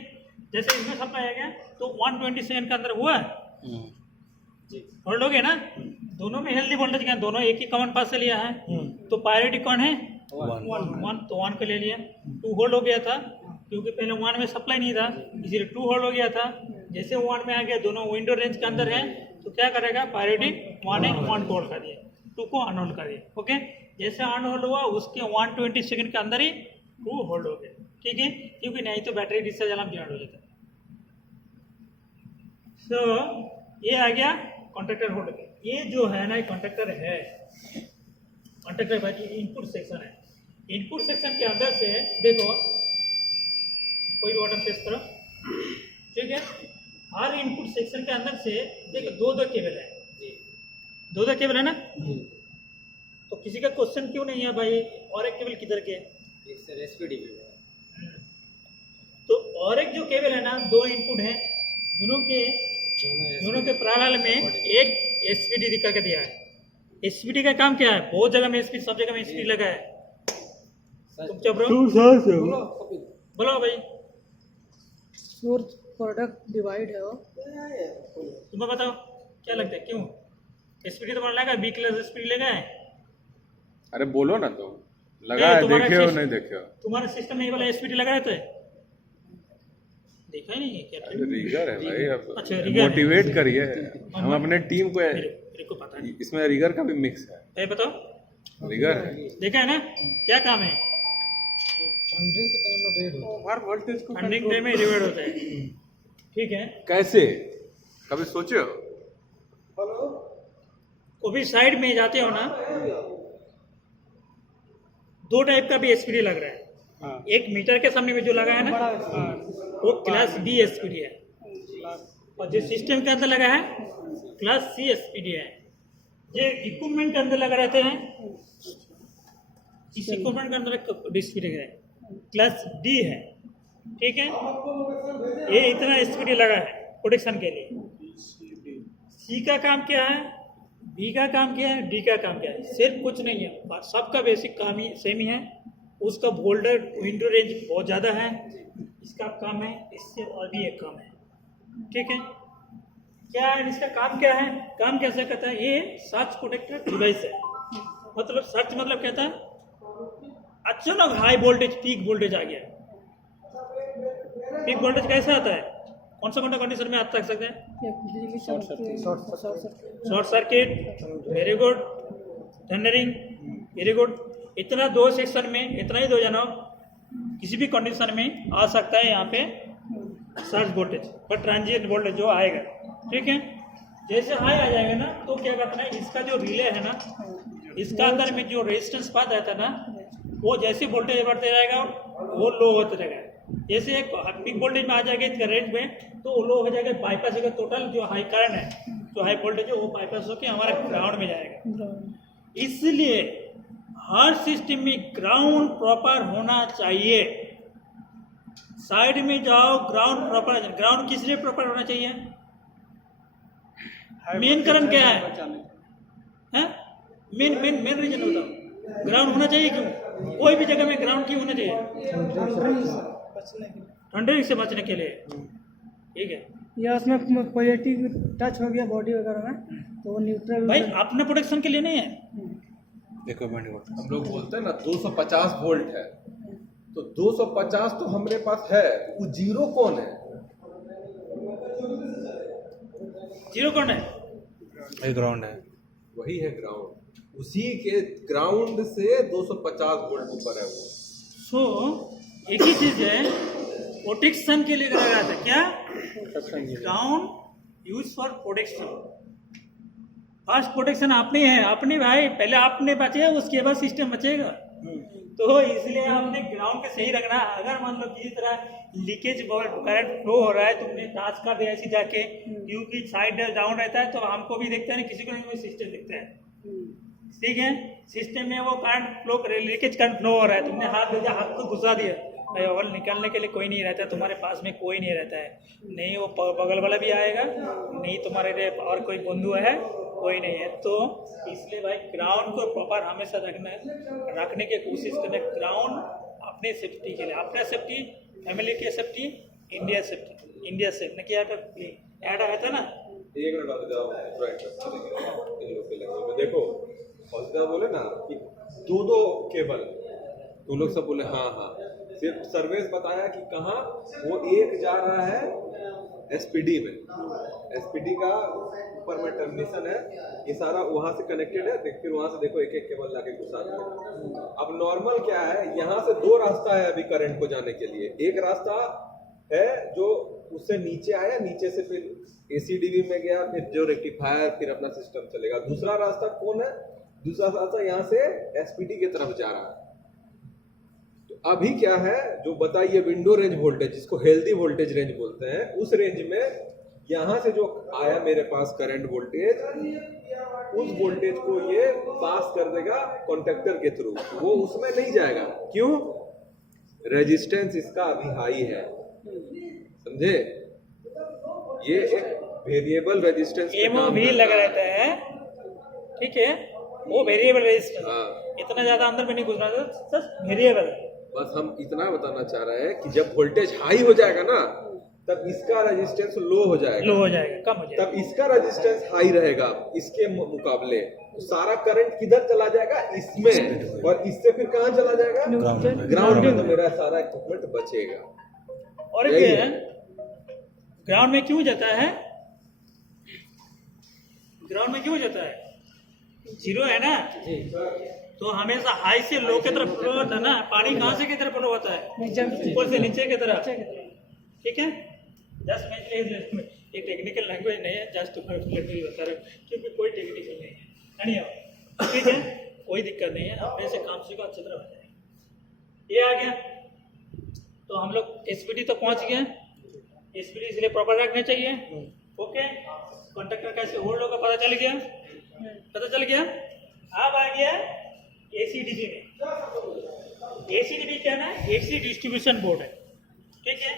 जैसे इसमें सप्लाई आ गया तो 120 सेकंड के अंदर हुआ होल्ड हो गया ना। दोनों में हेल्दी वोल्टेज क्या, दोनों एक ही कॉमन पास से लिया है, तो प्रायोरिटी कौन है, 1, तो 1 को ले लिया। 2 होल्ड हो गया था क्योंकि पहले 1 में सप्लाई नहीं था, इसलिए 2 होल्ड हो गया था। जैसे 1 में आ गया, दोनों विंडो रेंज के अंदर है, तो क्या करेगा, प्रायोरिटी 1 है, 1 को होल्ड कर दिया, 2 को अनहोल्ड कर दिया। ओके, जैसे अनहोल्ड हुआ उसके 120 सेकंड के अंदर ही 2 होल्ड हो गया। ठीक है, क्योंकि नहीं तो बैटरी डिस्चार्ज अलार्म जनरेट हो जाता है। तो ये आ गया कॉन्ट्रैक्टर होल्ड के। ये जो है ना, कॉन्ट्रैक्टर है, कॉन्ट्रैक्टर भाई इनपुट सेक्शन है। इनपुट सेक्शन के अंदर से देखो, कोई भी बटन प्रेस करो, ठीक है, हर इनपुट सेक्शन के अंदर से देखो 2 केबल है, 2 केबल है ना। तो किसी का क्वेश्चन क्यों नहीं है भाई, और एक केबल किधर के, एक सर एसपीडी पे है। तो और एक जो केबल है ना, 2 इनपुट है, दोनों के पैरेलल में एक एसपीडी दिखा के दिया है। एसपीडी का काम क्या है, बहुत जगह में एसपीडी, सब जगह में एसपीडी लगा है। तुम चुप रहो, बोलो भाई। सोर्स प्रोडक्ट डिवाइड है वो। तुम्हें बताओ क्या लगता है, क्यों एसपीडी तुम्हारा लगा, बी क्लास एसपीडी लगा है। अरे बोलो ना, तो लगा है, देखे हो नहीं देखे हो, तुम्हारा सिस्टम में ये वाला एसपीडी लगा रहता है, देखा ही नहीं है क्या? रिगर है भाई, अब अच्छा, रिगर है। मोटिवेट करिए, हम अपने टीम को, मेरे को पता नहीं, इसमें रिगर का भी मिक्स है। ये बताओ, रिगर है, देखा है ना क्या काम है, थंडरिंग के टाइम में रेड होता है। ओवर वोल्टेज को फंडिंग टाइम में रिवर्ट होता है। ठीक है, कैसे कभी सोचे हो? कभी साइड में जाते हो ना, 2 टाइप का भी एसपीडी लग रहा है। एक मीटर के सामने में जो लगा है ना, वो क्लास डी एसपीडी है, और जो सिस्टम के अंदर लगा है क्लास सी एसपीडी है। जो इक्विपमेंट के अंदर लगा रहते हैं, इस इक्विपमेंट के अंदर एसपीडी है, क्लास डी है। ठीक है, ये इतना एसपीडी लगा है प्रोटेक्शन के लिए। सी का काम क्या है, बी का काम क्या है, डी का काम क्या है, सिर्फ कुछ नहीं है, सबका बेसिक काम ही सेम ही है। उसका वोल्टेज विंडो रेंज बहुत ज़्यादा है, इसका काम है, इससे और भी एक काम है। ठीक है, क्या है इसका काम, क्या है, काम कैसे करता है, ये सर्च प्रोटेक्टर डिवाइस है। मतलब सर्च मतलब कहता है अचानक हाई वोल्टेज, पीक वोल्टेज आ गया। पीक वोल्टेज कैसे आता है, कौन सा कंडीशन में आता सकते हैं, short circuit, very good, thundering, very good. इतना 2 सेक्शन में, इतना ही 2 जानो, किसी भी कंडीशन में आ सकता है यहाँ पे सर्ज वोल्टेज, पर ट्रांजिएंट वोल्टेज जो आएगा। ठीक है, जैसे हाई आ जाएगा ना, तो क्या करता है, इसका जो रिले है ना, इसका अंदर में जो रेजिस्टेंस पाथ रहता है ना, वो जैसे वोल्टेज बढ़ते रहेगा वो लो होते रहेगा। जैसे एक पीक वोल्टेज में आ जाएगा इसका रेंज में, तो वो लो हो जाएगा, बाईपास होगा, टोटल जो हाई करंट है, जो हाई वोल्टेज है, वो बाईपास होकर हमारा ग्राउंड में जाएगा। इसलिए हर सिस्टम में ग्राउंड प्रॉपर होना चाहिए। साइड में जाओ, ग्राउंड प्रॉपर, ग्राउंड किस लिए प्रॉपर होना चाहिए, मेन कारण क्या है? मेन मेन मेन रीजन बताओ। ग्राउंड होना चाहिए क्यों? कोई भी जगह में ग्राउंड क्यों होना चाहिए? ठंडे से बचने के लिए। ठीक है, या उसमें पॉजिटिव टच हो गया बॉडी वगैरह में तो वो न्यूट्रल। भाई अपने प्रोटेक्शन के लिए नहीं है। हम लोग बोलते हैं ना 250 वोल्ट है, तो 250 तो हमारे पास है, वो जीरो कौन है? जीरो कौन है? ग्राउंड है, वही है ग्राउंड, उसी के ग्राउंड से 250 वोल्ट ऊपर है वो। सो एक ही चीज है, प्रोटेक्शन के लिए करा जाता है। क्या? Ground use for protection. First protection अपनी है, अपनी भाई, पहले आपने बचे उसके बाद सिस्टम बचेगा। तो इसलिए आपने ग्राउंड के सही रखना। अगर मान लो किसी तरह लीकेज करंट फ्लो हो रहा है, तुमने टाच कर दिया ऐसे जाके, क्योंकि साइड डाउन रहता है तो हमको भी देखता है, किसी को नहीं सिस्टम दिखता है। ठीक है, सिस्टम में वो current flow leakage current flow हो रहा है, तुमने हाथ दे दिया, हाथ को घुसा दिया भाई, और निकालने के लिए कोई नहीं रहता है, तुम्हारे पास में कोई नहीं रहता है, नहीं वो बगल वाला भी आएगा, नहीं तुम्हारे लिए और कोई बंधु है, कोई नहीं है। तो इसलिए भाई ग्राउंड को प्रॉपर हमेशा रखने की कोशिश करना। ग्राउंड अपने सेफ्टी के लिए, अपना सेफ्टी, फैमिली की safety, India safety, India safe न किया ऐड आया था ना। एक मिनट बाद जाओ, इन लोग के लैंग्वेज में देखो, हौसला बोले ना कि दो केबल, तो लोग सब बोले हाँ हाँ, सिर्फ सर्वेस बताया कि कहाँ वो एक जा रहा है एसपीडी में, एसपीडी का ऊपर में टर्मिनेशन है, ये सारा वहां से कनेक्टेड है, फिर वहां से देखो एक एक केबल लाके घुसा दिया। अब नॉर्मल क्या है, यहाँ से दो रास्ता है अभी करंट को जाने के लिए। एक रास्ता है जो उससे नीचे आया, नीचे से फिर एसीडीवी में गया, फिर जो रेक्टिफायर, फिर अपना सिस्टम चलेगा। दूसरा रास्ता कौन है? दूसरा रास्ता यहाँ से एसपीडी की तरफ जा रहा है। तो अभी क्या है, जो बताइए विंडो रेंज वोल्टेज, जिसको हेल्दी वोल्टेज रेंज बोलते हैं, उस रेंज में यहाँ से जो आया मेरे पास करंट वोल्टेज, उस वोल्टेज को ये पास कर देगा कॉन्टेक्टर के थ्रू, वो उसमें नहीं जाएगा। क्यों? रेजिस्टेंस इसका अभी हाई है, समझे? ये एक वेरिएबल रेजिस्टेंस भी लगा रहता है, ठीक है, वो वेरिएबल रेजिस्टेंस, इतना ज्यादा अंदर में नहीं घुसना, वेरिएबल। बस हम इतना बताना चाह रहे हैं कि जब वोल्टेज हाई हो जाएगा ना, तब इसका रेजिस्टेंस लो हो जाएगा, कम हो जाएगा, तब इसका रेजिस्टेंस हाई रहेगा इसके मुकाबले। तो सारा करंट किधर चला जाएगा? इसमें, और इससे फिर कहाँ चला जाएगा? ग्राउंड में। तो मेरा सारा इक्विपमेंट बचेगा। और ग्राउंड में क्यों जाता है? ग्राउंड में क्यों जाता है? जीरो है ना, तो हमेशा हाई से लो की तरफ फ्लो होता है ना। पानी कहाँ से की तरफ फ्लो होता है? ऊपर से नीचे की तरफ, ठीक है। जस्ट मैं एक टेक्निकल लैंग्वेज नहीं है, जस्ट तुम्हारे लैंग्वेज बता रहा हूँ, क्योंकि कोई टेक्निकल नहीं है, ठीक है, कोई दिक्कत नहीं है, अपने से काम सीखो, अच्छी तरह हो जाएगा। ये आ गया, तो हम लोग एसपीडी तो पहुंच गए। एसपीडी इसलिए प्रॉपर रखना चाहिए। ओके, कॉन्ट्रैक्टर कैसे होल्ड होगा पता चल गया, पता चल गया। अब आ गया एसीडीबी में। एसीडीबी क्या है? एसी डिस्ट्रीब्यूशन बोर्ड है, ठीक है।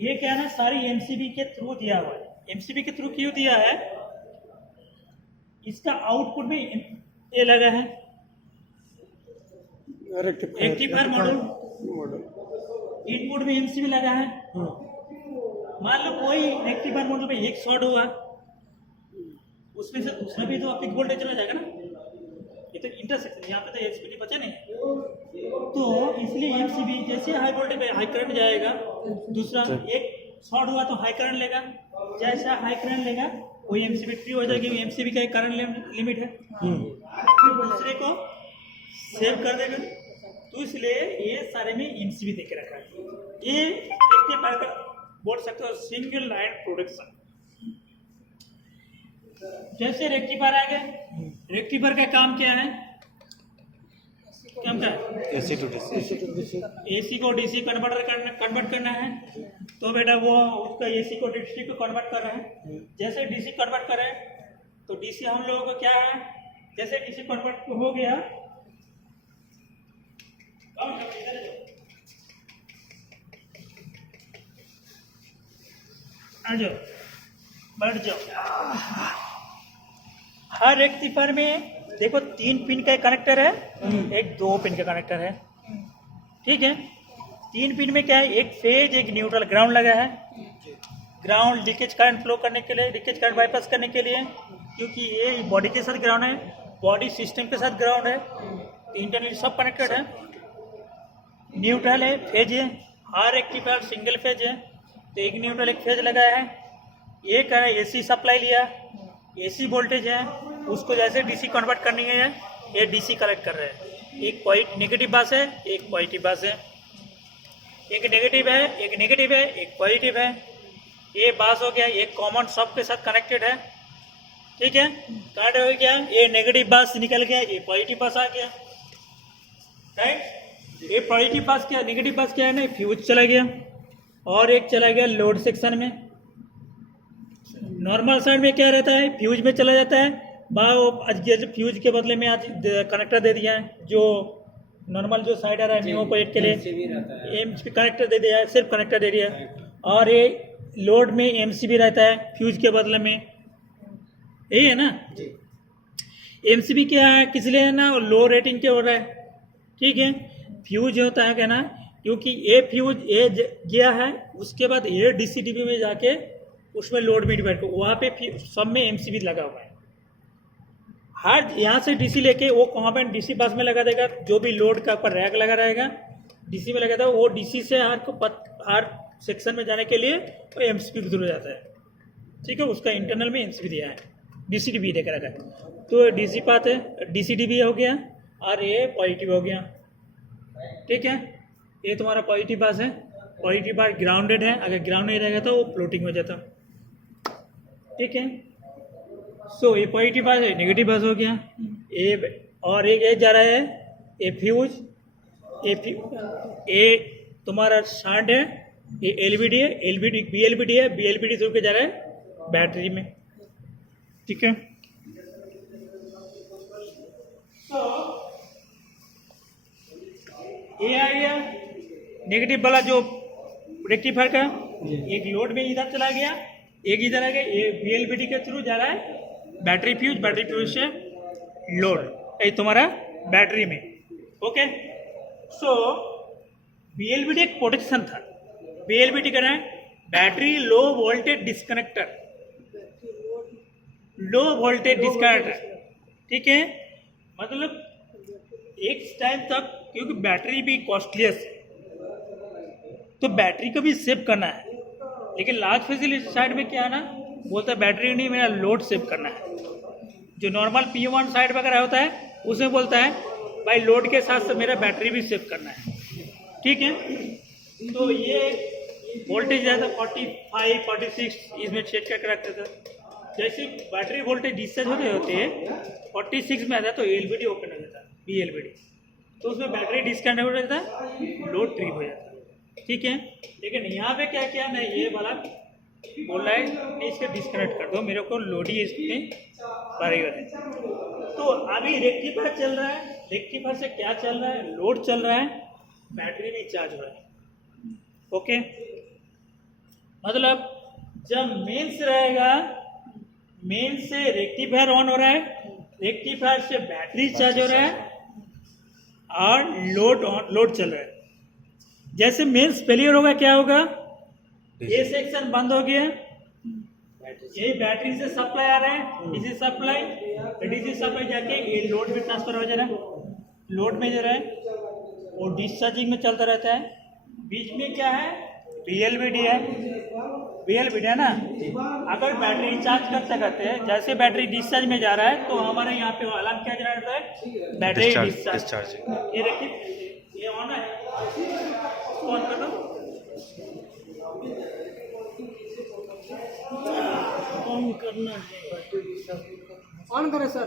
ये क्या है ना, सारी एमसीबी के थ्रू दिया हुआ है। एमसीबी के थ्रू क्यों दिया है? इसका आउटपुट में ये लगा है रेक्टिफायर मॉडल, इनपुट में एमसीबी लगा है। मान लो कोई रेक्टिफायर मॉडल पे एक शॉर्ट हुआ, उसमें से दूसरा भी तो ऑप्टिक वोल्टेज चला जाएगा ना। ये तो इंटरसेक्शन, यहाँ पे तो एसपीडी बचा नहीं, तो इसलिए एमसीबी जैसे हाई वोल्टेज पे हाई करंट जाएगा, दूसरा एक शॉर्ट हुआ तो हाई करंट लेगा, जैसा हाई करंट लेगा वही एमसीबी फ्री हो जाएगी। एमसीबी का एक करंट लिमिट है, फिर दूसरे को सेव कर देगा। तो इसलिए ये सारे में एमसीबी देके रखा है। ये रेक्टिफायर का बोल सकते हो सिंगल लाइन प्रोडक्शन। जैसे रेक्टिफायर आ गया, रेक्टिफायर का काम क्या है? क्या है? एसी टू डीसी, एसी को डीसी कन्वर्ट करना है। तो बेटा वो उसका एसी को डीसी को कन्वर्ट कर रहे हैं। जैसे डीसी कन्वर्ट कर रहे हैं तो डीसी हम लोगों को क्या है, जैसे डीसी कन्वर्ट हो गया, आ जाओ, बैठ जाओ। हर रेक्टिफायर में देखो 3 पिन का कनेक्टर है, एक 2 पिन का कनेक्टर है, ठीक है। 3 पिन में क्या है, एक फेज एक न्यूट्रल ग्राउंड लगा है। ग्राउंड लीकेज करंट फ्लो करने के लिए, लीकेज करंट बाईपास करने के लिए, क्योंकि ये बॉडी के साथ ग्राउंड है, बॉडी सिस्टम के साथ ग्राउंड है, इंटरनली सब कनेक्टेड है। न्यूट्रल है, फेज है, हर रेक्टिफायर सिंगल फेज है, तो एक न्यूट्रल एक फेज लगाया है। एक है एसी सप्लाई लिया, एसी वोल्टेज है, उसको जैसे डीसी कन्वर्ट करनी है, ये डीसी कलेक्ट कर रहे हैं। एक नेगेटिव बस है, एक पॉजिटिव बस है, एक नेगेटिव है, एक नेगेटिव है, एक पॉजिटिव है। ये बस हो गया, ये कॉमन सब के साथ कनेक्टेड है, ठीक है। कनेक्ट हो गया, ये नेगेटिव बस निकल गया, ये पॉजिटिव बस आ गया, राइट। ये पॉजिटिव बस क्या, नेगेटिव बस क्या है ना, फ्यूज चला गया और एक चला गया लोड सेक्शन में। नॉर्मल साइड में क्या रहता है, फ्यूज में चला जाता है, फ्यूज के बदले में आज कनेक्टर दे दिया है, जो नॉर्मल जो साइड आ रहा है मीमो प्रोजेक्ट के लिए एमसीबी कनेक्टर दे दिया है, सिर्फ कनेक्टर दे दिया है। और ये लोड में एमसीबी रहता है फ्यूज के बदले में, यही है ना। एमसीबी क्या है, किस लिए है ना, लो रेटिंग के हो रहा है, ठीक है। फ्यूज होता है क्या ना, क्योंकि ये फ्यूज ये गया है, उसके बाद ये डीसीडीबी में जाके उसमें लोड में डिवाइड कर, वहाँ पे सब में एमसीबी लगा हुआ है। हर यहाँ से डीसी लेके वो कहाँ पे डीसी बस में लगा देगा, जो भी लोड का ऊपर रैक लगा रहेगा डीसी में लगा था, वो डीसी से हर सेक्शन में जाने के लिए वो एमसीबी के थ्रू जाता है, ठीक है। उसका इंटरनल में एमसीबी दिया है, डीसीडीबी देकर रखा है, तो डीसी पाथ है, डीसीडीबी हो गया और ये पॉजिटिव हो गया, ठीक है। ये तुम्हारा पॉजिटिव बस है, पॉजिटिव बार ग्राउंडेड है, अगर ग्राउंड नहीं रहेगा तो वो फ्लोटिंग हो जाता, ठीक है। सो ये पॉजिटिव बस है, नेगेटिव बस हो गया। ये और एक ये जा रहा है, ये फ्यूज, ये तुम्हारा शार्ट है, ये एलवीडी है, एलवीडी बीएलवीडी है, बीएलवीडी थ्रू के जा रहा है बैटरी में, ठीक है। सो ये आ गया नेगेटिव वाला जो रेक्टिफायर का, एक लोड में इधर चला गया, एक इधर आ गया, ये बीएलवीडी के थ्रू जा रहा है बैटरी फ्यूज, बैटरी फ्यूज से लोड ये तुम्हारा बैटरी में, ओके। सो बीएलवीडी एक प्रोटेक्शन था, बीएलवीडी का है battery low voltage disconnector, low voltage disconnector, ठीक है। मतलब एक टाइम तक, क्योंकि बैटरी भी कॉस्टलीस है तो बैटरी को भी सेव करना है, लेकिन लार्ज फैसिलिटी साइड में क्या है ना, बोलता है बैटरी नहीं, मेरा लोड सेव करना है। जो नॉर्मल P1 साइड वगैरह होता है उसमें बोलता है भाई लोड के साथ साथ मेरा बैटरी भी सेव करना है, ठीक है। तो ये वोल्टेज ज़्यादा 45 46 इसमें सेट करके रखते थे। जैसे बैटरी वोल्टेज डिस्चार्ज होते हैं 46 में आता है तो एलवीडी ओपन हो जाता है, बीएलवीडी, तो उसमें बैटरी डिस्कनेक्ट हो जाता है, लोड ट्रिप हो जाता है, ठीक है। लेकिन यहाँ पे क्या किया ना, ये वाला बोल रहा है नहीं इसके डिस्कनेक्ट कर दो, मेरे को लोड ही इसमें बराबर है। तो अभी रेक्टिफायर चल रहा है, रेक्टिफायर से क्या चल रहा है, लोड चल रहा है, बैटरी भी चार्ज हो रहा है, ओके। मतलब जब मेंस रहेगा, मेन से रेक्टिफायर ऑन हो रहा है, रेक्टिफायर से बैटरी चार्ज हो रहा है और लोड चल रहा है। जैसे मेंस फेलियर होगा क्या होगा, ये सेक्शन बंद हो गया, यही बैटरी से सप्लाई आ रहा है, डीसी सप्लाई जाके ये लोड में ट्रांसफर हो जा रहा है, लोड में जा रहा है और डिस्चार्जिंग में चलता रहता है। बीच में क्या है, बीएलवीडी है ना। अगर बैटरी चार्ज करते करते जैसे बैटरी डिस्चार्ज में जा रहा है तो हमारे यहाँ पे अलार्म क्या जा रहा है, बैटरी डिस्चार्ज। ये देखिए ये ऑन है, ऑन कर दो, ऑन करना है, ऑन करें सर।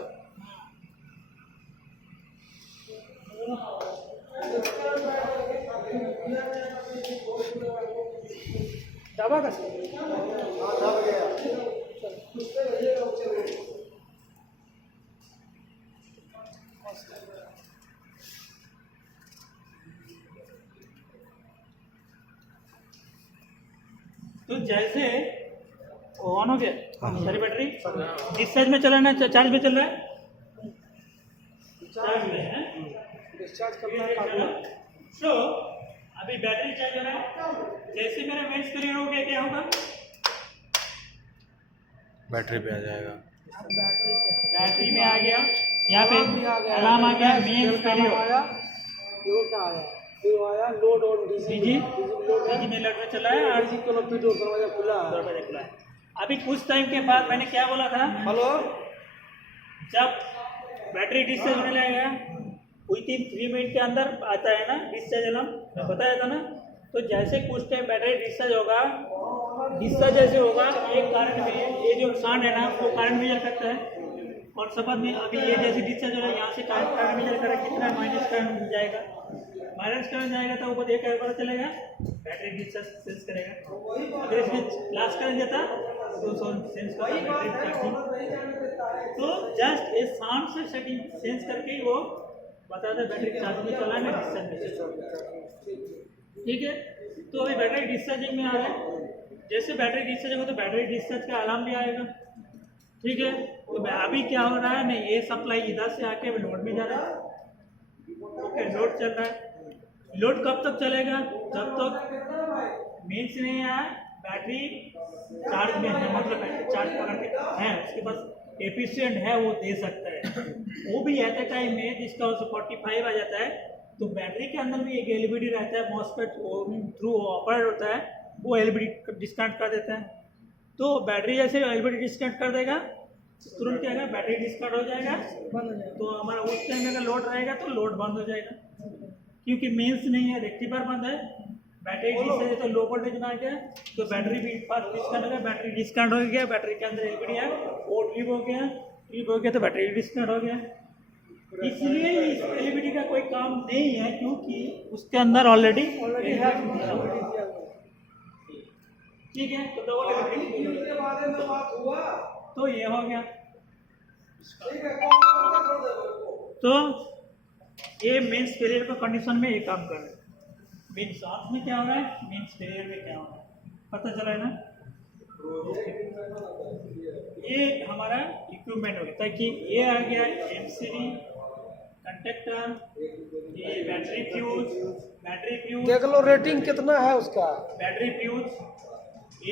दबा का सर, तो जैसे ऑन हो गया सारी बैटरी डिस्चार्ज में चला ना चार्ज में चल रहा है चार्ज में है डिस्चार्ज करना है काबू। सो अभी बैटरी चार्ज हो रहा है जैसे मेरा मेंस पीरियड हो गया क्या होगा बैटरी पे आ जाएगा। बैटरी में आ गया यहाँ पे अलार्म आ गया मेंस पीरियड आया वो क्या आया फिर आया लोड ऑन डीसी जी लोड है में लड़का चला है और डीसी को फिर दरवाजा खुला है। दरवाजा खुला है अभी कुछ टाइम के बाद मैंने क्या बोला था हेलो जब बैटरी डिस्चार्ज होने लगेगा विद इन 3 मिनट के अंदर आता है ना डिस्चार्ज अलार्म मैं बताया था ना तो जैसे कुछ टाइम बैटरी डिस्चार्ज होगा डिस्चार्ज जैसे होगा एक करंट में ये जो साउंड है ना वो करंट मेजर करता है और शपथ में अभी ये जैसे डिस्चार्ज हो रहा है यहाँ से करंट मेजर करेगा कितना माइनस करंट जाएगा माइनस करंट जाएगा तो वो एक पता चलेगा बैटरी डिस्चार्ज सेंस करेगा अगर इसमें लास्ट करंट जाता तो सेंस करेगा बैटरी चार्जिंग तो जस्ट ये साउंड से सेटिंग सेंस करके ही वो बताता है बैटरी चार्ज में चला है ना डिस्चार्ज में ठीक है तो अभी बैटरी डिस्चार्जिंग में आ रहा है जैसे बैटरी डिस्चार्ज होगा तो बैटरी डिस्चार्ज का अलार्म भी आएगा ठीक है तो अभी क्या हो रहा है ना ये सप्लाई इधर से आके अभी लोड में जा रहा है ओके लोड चल रहा है लोड कब तक चलेगा जब तक मेन्स नहीं आया बैटरी चार्ज में है मतलब बैटरी चार्ज पकड़ के है उसके पास एफिशिएंट है वो दे सकता है वो भी एट ए टाइम में जिसका 45 आ जाता है तो बैटरी के अंदर भी एक एलईडी रहता है मॉसफेट थ्रू ऑपरेट होता है वो एलईडी डिस्कनेक्ट कर देता है तो बैटरी जैसे एलईडी डिस्कनेक्ट कर देगा तुरंत क्या होगा बैटरी डिस्कनेक्ट हो जाएगा बंद हो जाएगा तो हमारा उस टाइम अगर लोड रहेगा तो लोड बंद हो जाएगा क्योंकि मेंस नहीं है रेक्टिफायर बंद है बैटरी डिस्चार्ज है तो लो वोल्टेज में आ गया तो बैटरी भी फास्ट डिस्कनेक्ट हो गया बैटरी डिस्कनेक्ट हो गया बैटरी के अंदर एलईडी है वो ट्रिप हो गया तो बैटरी डिस्कनेक्ट हो गया इसलिए इस एलईडी का कोई काम नहीं है क्योंकि उसके अंदर ऑलरेडी है ठीक है तो डबल तो ये हो गया तो ये मेंस फेलियर का कंडीशन में ये काम कर रहे हैं मेंस ऑफ में क्या हो रहा है मेंस फेलियर में क्या हो रहा है पता चला है ना ये हमारा इक्विपमेंट हो गया ताकि ये आ गया एमसीडी कंडक्टर ये बैटरी फ्यूज देख लो रेटिंग कितना है उसका बैटरी फ्यूज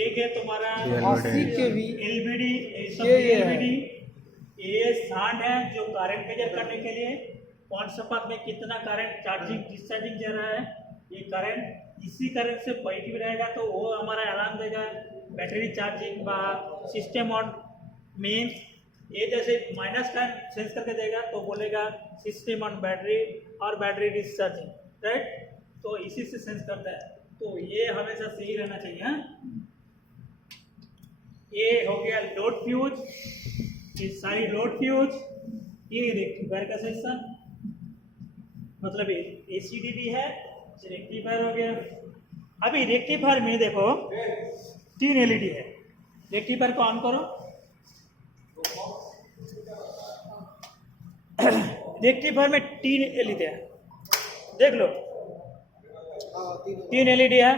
एक है तुम्हारा 80 केवी एलबीडी ये है। एलबीडी ये सांड है जो करंट मेजर करने के लिए कौन सा पथ में कितना करंट चार्जिंग डिस्चार्जिंग जा रहा है ये करंट इसी करंट से पॉजिटिव रहेगा तो वो हमारा अलार्म देगा बैटरी चार्जिंग व सिस्टम ऑन मीन्स ये जैसे माइनस करंट सेंस करके देगा तो बोलेगा सिस्टम ऑन बैटरी और बैटरी डिस्चार्जिंग राइट तो इसी से सेंस करता है तो ये हमेशा सही रहना चाहिए हाँ? ये हो गया लोड फ्यूज ये सारी लोड फ्यूज ये रेक्टिफायर का सेक्शन मतलब एसीडी भी है रेक्टिफायर हो गया अभी रेक्टिफायर में देखो 3 एलईडी है रेक्टिफायर को ऑन करो रेक्टिफायर में 3 एलईडी है देख लो 3 एलईडी है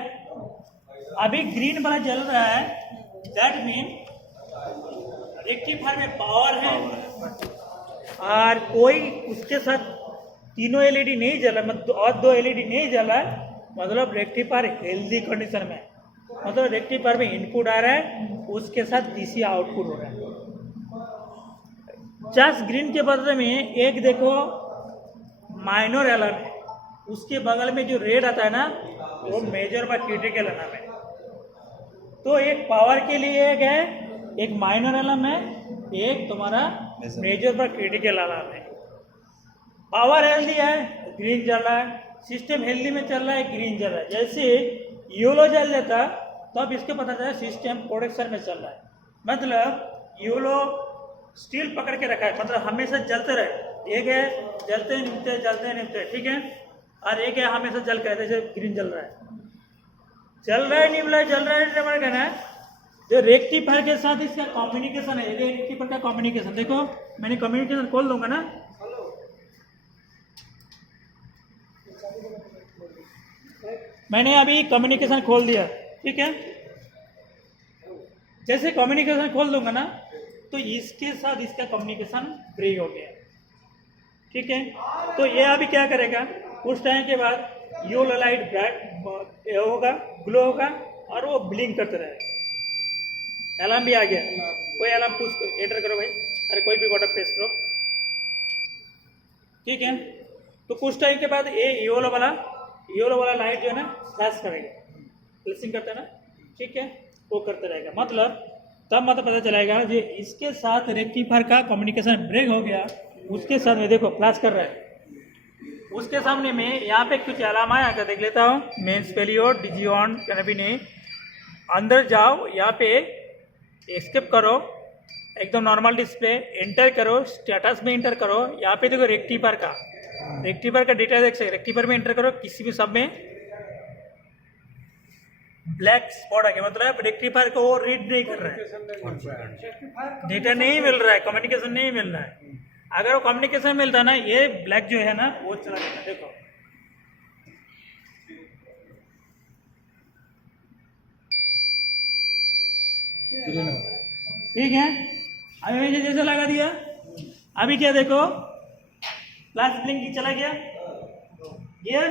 अभी ग्रीन वाला जल रहा है दैट मीन रेक्टिफायर में पावर है और कोई उसके साथ तीनों एलईडी नहीं जला मतलब और 2 एलईडी नहीं जला मतलब रेक्टिफायर हेल्दी कंडीशन में मतलब रेक्टिफायर में इनपुट आ रहा है उसके साथ डीसी आउटपुट हो रहा है जस्ट ग्रीन के बदले में एक देखो माइनर अलार्म है उसके बगल में जो रेड आता है ना वो मेजर व क्रिटिकल अलार्म है तो एक पावर के लिए एक है एक माइनर अलार्म है एक तुम्हारा मेजर व क्रिटिकल अलार्म है पावर हेल्दी है ग्रीन जल रहा है सिस्टम हेल्दी में चल रहा है ग्रीन जल रहा है जैसे योलो जल देता तब इसको पता चला सिस्टम प्रोडक्शन में चल रहा है मतलब योलो स्टील पकड़ के रखा है मतलब हमेशा जलते रहे एक है जलते निपटे ठीक है और एक है हमेशा जल के जैसे ग्रीन जल रहा है जल रहा है कहना है जो रेक्टिफायर के साथ इसका कम्युनिकेशन है ये रेक्टिफायर का कम्युनिकेशन देखो मैंने कम्युनिकेशन खोल दूंगा ना मैंने अभी कम्युनिकेशन खोल दिया ठीक है जैसे कम्युनिकेशन खोल दूंगा ना तो इसके साथ इसका कम्युनिकेशन ब्रेक हो गया, ठीक है। तो ये अभी क्या करेगा, कुछ टाइम के बाद येलो लाइट ब्राइट होगा, ग्लो होगा और वो ब्लिंक करते रहेगा। अलार्म भी आ गया, कोई अलार्म पुश एंटर करो भाई, अरे कोई भी बटन प्रेस करो, ठीक है। तो कुछ टाइम के बाद ये येलो वाला लाइट जो है ना फ्लैश करेगा, फ्लैशिंग करता है ना, ठीक है, वो करते रहेगा। मतलब तब पता चलेगा जो इसके साथ रेक्टिफायर का कम्युनिकेशन ब्रेक हो गया, उसके साथ में देखो फ्लैश कर रहा है, उसके सामने में यहाँ पे कुछ अलार्म आया कर देख लेता हूँ। मेन्स पेलियोड डिजी ऑन कभी नहीं, अंदर जाओ, यहाँ पे एस्केप करो, एकदम नॉर्मल डिस्प्ले एंटर करो, स्टेटस में एंटर करो। यहाँ पे देखो रेक्टिफायर का डेटा देख सकते, रेक्टिफायर में एंटर करो, किसी भी सब में ब्लैक स्पॉट आ गया, मतलब रेक्टिफायर को वो रीड नहीं कर रहा है, डेटा नहीं मिल रहा है, कम्युनिकेशन नहीं मिल रहा है। अगर वो कम्युनिकेशन मिलता ना, ये ब्लैक जो है ना वो चला जाता। देखो ठीक है, अभी जैसे लगा दिया, अभी क्या देखो फ्लैश ब्लिंक चला गया, ये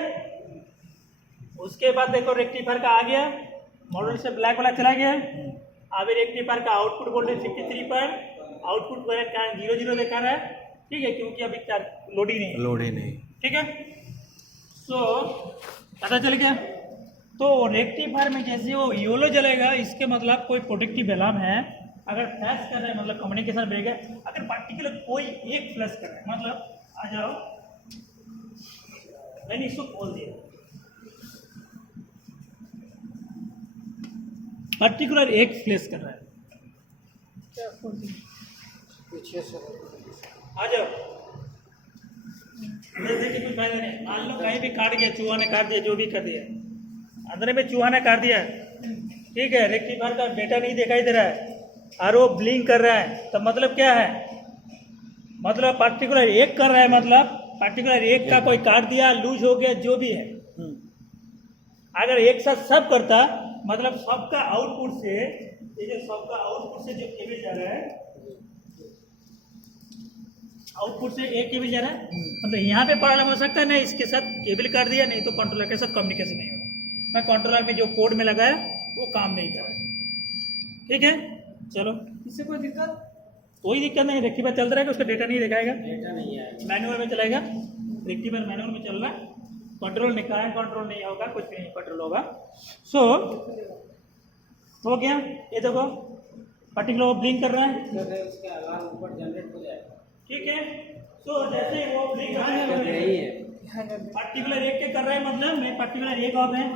उसके बाद देखो रेक्टिफायर का आ गया, मॉडल से ब्लैक वाला चला गया। अभी रेक्टिफायर का आउटपुट वोल्टेज 53 पर, आउटपुट करंट का 0 दिखा रहा है, ठीक है, क्योंकि अभी लोड ही नहीं, ठीक है। सो पता चल गया। तो रेक्टिफायर में जैसे वो येलो जलेगा, इसके मतलब कोई प्रोटेक्टिव अलार्म है। अगर फ्लैश कर रहा है मतलब कम्युनिकेशन ब्रेक है। अगर पार्टिकुलर कोई एक फ्लैश कर रहा है, मतलब आ जाओ, मैंने इसको खोल दिया, पर्टिकुलर एक फ्लैश कर रहा है, पीछे से आ जाओ, जैसे कि कुछ फायदा नहीं। मान लो कहीं भी काट गया, चूहा ने काट दिया, जो भी कर दिया, अंदर में चूहा ने काट दिया, ठीक है, रेक्टिफायर का डेटा नहीं दिखाई दे रहा है और वो ब्लिंक कर रहा है, तो मतलब क्या है, मतलब पर्टिकुलर एक कर रहा है, मतलब पर्टिकुलर एक का कोई काट दिया, लूज हो गया, जो भी है। अगर एक साथ सब करता, मतलब सबका आउटपुट से, ये जो सबका आउटपुट से जो केबल जा रहा है, आउटपुट से एक केबल जा रहा है, मतलब यहाँ पे प्रॉब्लम हो सकता है, नहीं इसके साथ केबल काट दिया, नहीं तो कंट्रोलर के साथ कम्युनिकेशन नहीं होगा। मैं कंट्रोलर में जो कोड में लगाया वो काम नहीं कर रहा है, ठीक है। चलो, इससे कोई दिक्कत? कोई दिक्कत नहीं, रेक्टिफायर चल रहा है, उसका डेटा नहीं दिखाएगा, डेटा नहीं है, मैनुअल में चलाएगा, रेक्टिफायर मैनुअल में चल रहा है, कंट्रोल नहीं करा, कंट्रोल नहीं होगा, कुछ भी नहीं कंट्रोल होगा। सो हो गया, ये देखो पर्टिकुलर ब्लिंक कर रहा है, उसका अलार्म ऊपर जनरेट हो जाएगा, ठीक है। सो जैसे वो ब्लिंक कर रहा तो है, यही है, पर्टिकुलर एक के कर रहा है, मतलब मैं पर्टिकुलर एक ऑफ है,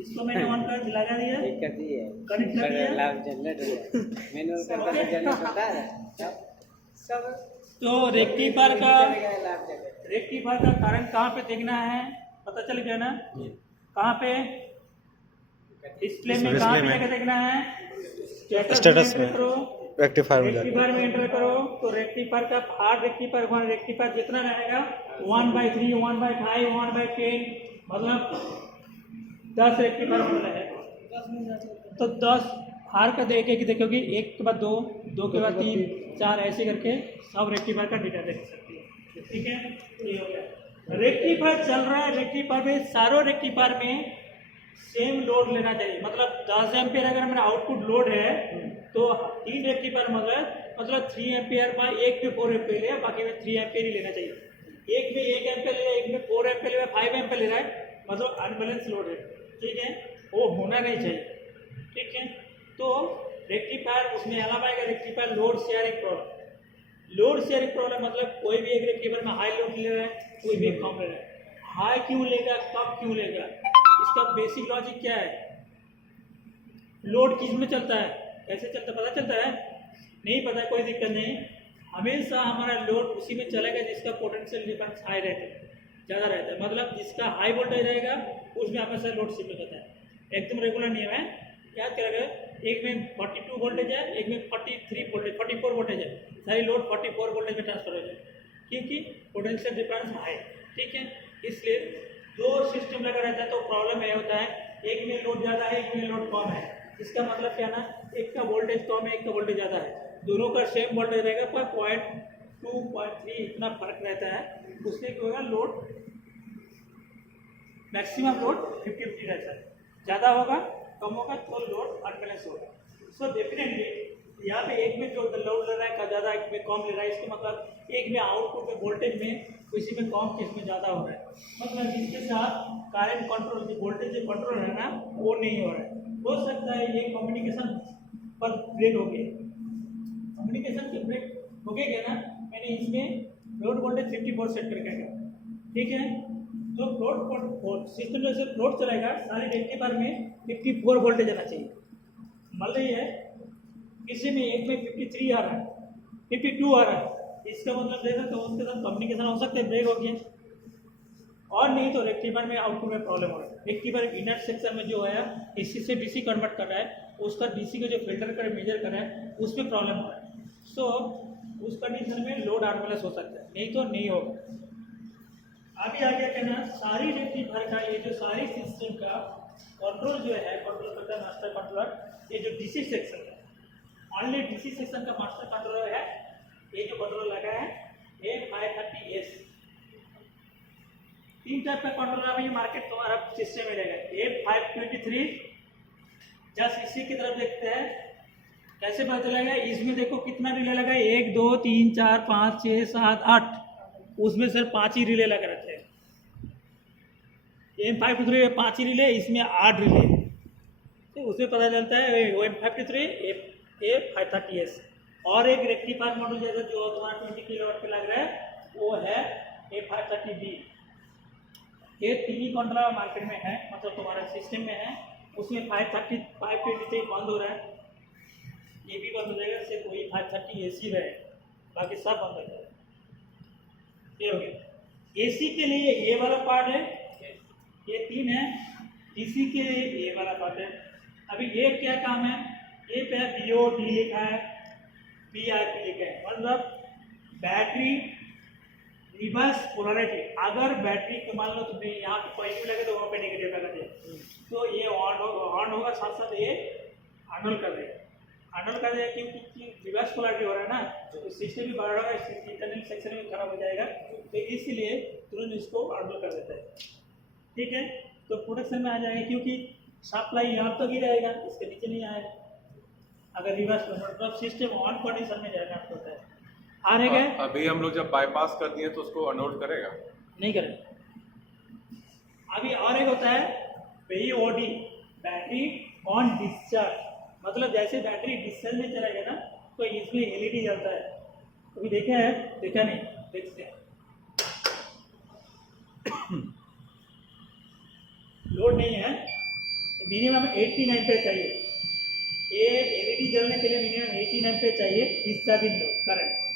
इसको मैंने ऑन कर लगा दिया, दिक्कत ही है, कनेक्ट कर दिया, अलार्म जनरेट हो जाए, मैनुअल करता तो जनरेट होता है सब तो रेक्टिफायर का अलार्म जनरेट। रेक्टिफायर का करंट कहाँ पे देखना है, पता चल गया ना, कहाँ पे डिस्प्ले में, कहाँ पे जाकर देखना है, स्टेटस में, करो, रेक्टिफायर में रेक्टिफायर में एंटर करो। तो रेक्टिफायर का हार्ड रेक्टिफायर जितना रहेगा 1/3, 1/5, 1/10, मतलब 10 रेक्टिफायर मॉडल है, तो 10 हार का देख के देखोगे, एक के बाद दो, दो के बाद 3, 4 ऐसे करके सब रेक्टिफायर का डेटा देख सकती है, ठीक है। ये हो गया, रेक्टिफायर चल रहा है, रेक्टिफायर में सारों रेक्टिफायर में सेम लोड लेना चाहिए, मतलब 10 एम्पियर अगर मेरा आउटपुट लोड है तो 3 रेक्टिफायर मतलब 3 एम्पियर में, एक में 4 एम्पियर है, बाकी में 3 एम्पियर ही लेना चाहिए। एक में 1 एम्पियर ले रहा है, एक में 4 एम्पियर ले रहा है, 5 एम्पियर ले रहा है, मतलब अनबैलेंस लोड है, ठीक है, वो होना नहीं चाहिए, ठीक है। तो रेक्टिफायर उसमें अलावा आएगा rectifier load sharing problem. Load sharing problem मतलब कोई भी एक रेक्टिफायर में हाई लोड ले रहा है, कोई भी कम ले रहा है, हाई क्यों लेगा, कम क्यों लेगा, इसका बेसिक लॉजिक क्या है, लोड किस में चलता है, कैसे चलता है, पता चलता है, नहीं पता, कोई दिक्कत नहीं, हमेशा हमारा लोड उसी में चलेगा जिसका पोटेंशियल डिफरेंस हाई रहता है, ज़्यादा रहता है, मतलब जिसका हाई वोल्टेज रहेगा उसमें हमेशा लोड शिफ्ट होता है। एकदम रेगुलर नियम है, याद करेगा, एक में 42 वोल्टेज है, एक में 44 वोल्टेज है, सारी लोड 44 वोल्टेज में ट्रांसफर हो जाए, क्योंकि पोटेंशियल डिफरेंस हाई, ठीक है। इसलिए 2 सिस्टम लगा रहता है तो प्रॉब्लम यह होता है, एक में लोड ज़्यादा है, एक में लोड कम है, इसका मतलब क्या ना, एक का वोल्टेज कम है, एक का वोल्टेज ज़्यादा है, दोनों का सेम वोल्टेज रहेगा पर 0.2 0.3 इतना फर्क रहता है, उससे क्या होगा, लोड मैक्सिमम लोड 50-50 रहता है, ज़्यादा होगा कम होगा तो लोड अनबैलेंस होगा। सो डेफिनेटली यहाँ पे एक में जो लोड ले रहा है ज़्यादा, एक में कम ले रहा है, इसका मतलब एक में आउटपुट में वोल्टेज में किसी में कम किसी में ज़्यादा हो रहा है, मतलब इसके साथ करंट कंट्रोल जो वोल्टेज जो कंट्रोल है ना वो नहीं हो रहा है। हो सकता है ये कम्युनिकेशन पर ब्रेक हो गया, कम्युनिकेशन के ब्रेक हो गया ना, मैंने इसमें लोड वोल्टेज 50 वोल्ट सेट करके गया, ठीक है। जो फ्लोट सिस्टम जैसे फ्लोट चलेगा सारे रेक्टिफायर में 54 वोल्टेज आना चाहिए, मान लीजिए किसी में एक में 53 आ रहा है, 52 आ रहा है, इसका मतलब देखो तो उसके साथ कम्युनिकेशन हो सकता है ब्रेक हो गया, और नहीं तो रेक्टिफायर में आउटपुट में प्रॉब्लम हो रहा है। रेक्टिफायर इनर सेक्शन में जो है एसी से डीसी कन्वर्ट कर रहा है, उसका डीसी का जो फिल्टर कर मेजर कर रहा है उसमें प्रॉब्लम हो रहा है। सो उस कंडीशन में लोड अनबैलेंस हो सकता है, नहीं तो नहीं होगा। अभी आगे कहना सारी रेक्टिफायर का ये जो सारी सिस्टम का कंट्रोल जो है, कंट्रोल करता है मास्टर कंट्रोलर, ये जो डीसी सेक्शन है, ऑनली डीसी सेक्शन का मास्टर कंट्रोलर है, ये जो कंट्रोलर लगा है A530S। 3 टाइप का कंट्रोलर अभी मार्केट तुम्हारा सिस्टम में रहेगा। A523 जस्ट इसी की तरफ देखते हैं कैसे पता चलेगा, इसमें देखो कितना रिले लगा है, 1 2 3 4 5 6 7 8, उसमें सिर्फ 5 ही रिले लगा रहते हैं। M523 में 5 ही रिले, इसमें 8 रिले, तो उसमें पता चलता है M523 A530S। और एक रेक्टिफायर मॉडल जैसा जो तुम्हारा 20 किलोवाट पे लग रहा है वो है A530B। ये 3 ही कंट्रोलर मार्केट में है, मतलब तुम्हारा सिस्टम में है, उसमें 523 बंद हो रहा है, ये भी बंद हो जाएगा, सिर्फ वही 530 AC रहे, बाकी सब बंद हो जाएगा। ये हो गया। AC के लिए ये वाला पार्ट है, ये 3 है, DC के लिए ये वाला पार्ट है। अभी ये क्या काम है, ये पे BOD लिखा है, PRP लिखा है, मतलब बैटरी रिवर्स पोलैरिटी। अगर बैटरी को मान लो तुमने यहाँ पे पॉजिटिव लगे तो वहाँ पे नेगेटिव लगा दिया, तो ये ऑन होगा, साथ साथ ये अनल कर देगा, क्योंकि रिवर्स पोलैरिटी हो रहा है ना, तो सिस्टम भी बढ़ रहा है, इंटरनल सेक्शन भी खराब हो जाएगा, तो इसलिए तुरंत इसको अनल कर देता है, ठीक है। तो प्रोडक्शन में आ जाएगा, क्योंकि सप्लाई यहाँ तक ही रहेगा, इसके नीचे नहीं आएगा। अगर रिवर्स मतलब सिस्टम ऑन कंडीशन में जाना होता है, आ रहे गए। अभी हम लोग जब बाईपास कर दिए तो उसको अनलोड करेगा, नहीं करेगा। अभी और एक होता है BOD, बैटरी ऑन डिस्चार्ज, मतलब जैसे बैटरी डिस्चार्ज में चलेगा ना तो इसमें LED जलता है। कभी देखा है? देखा नहीं, देखते हैं। लोड नहीं है, मिनिमम 89 एम्पीयर चाहिए, ये LED जलने के लिए मिनिमम 89 एम्पीयर चाहिए डिस्चार्जिंग लोड करंट।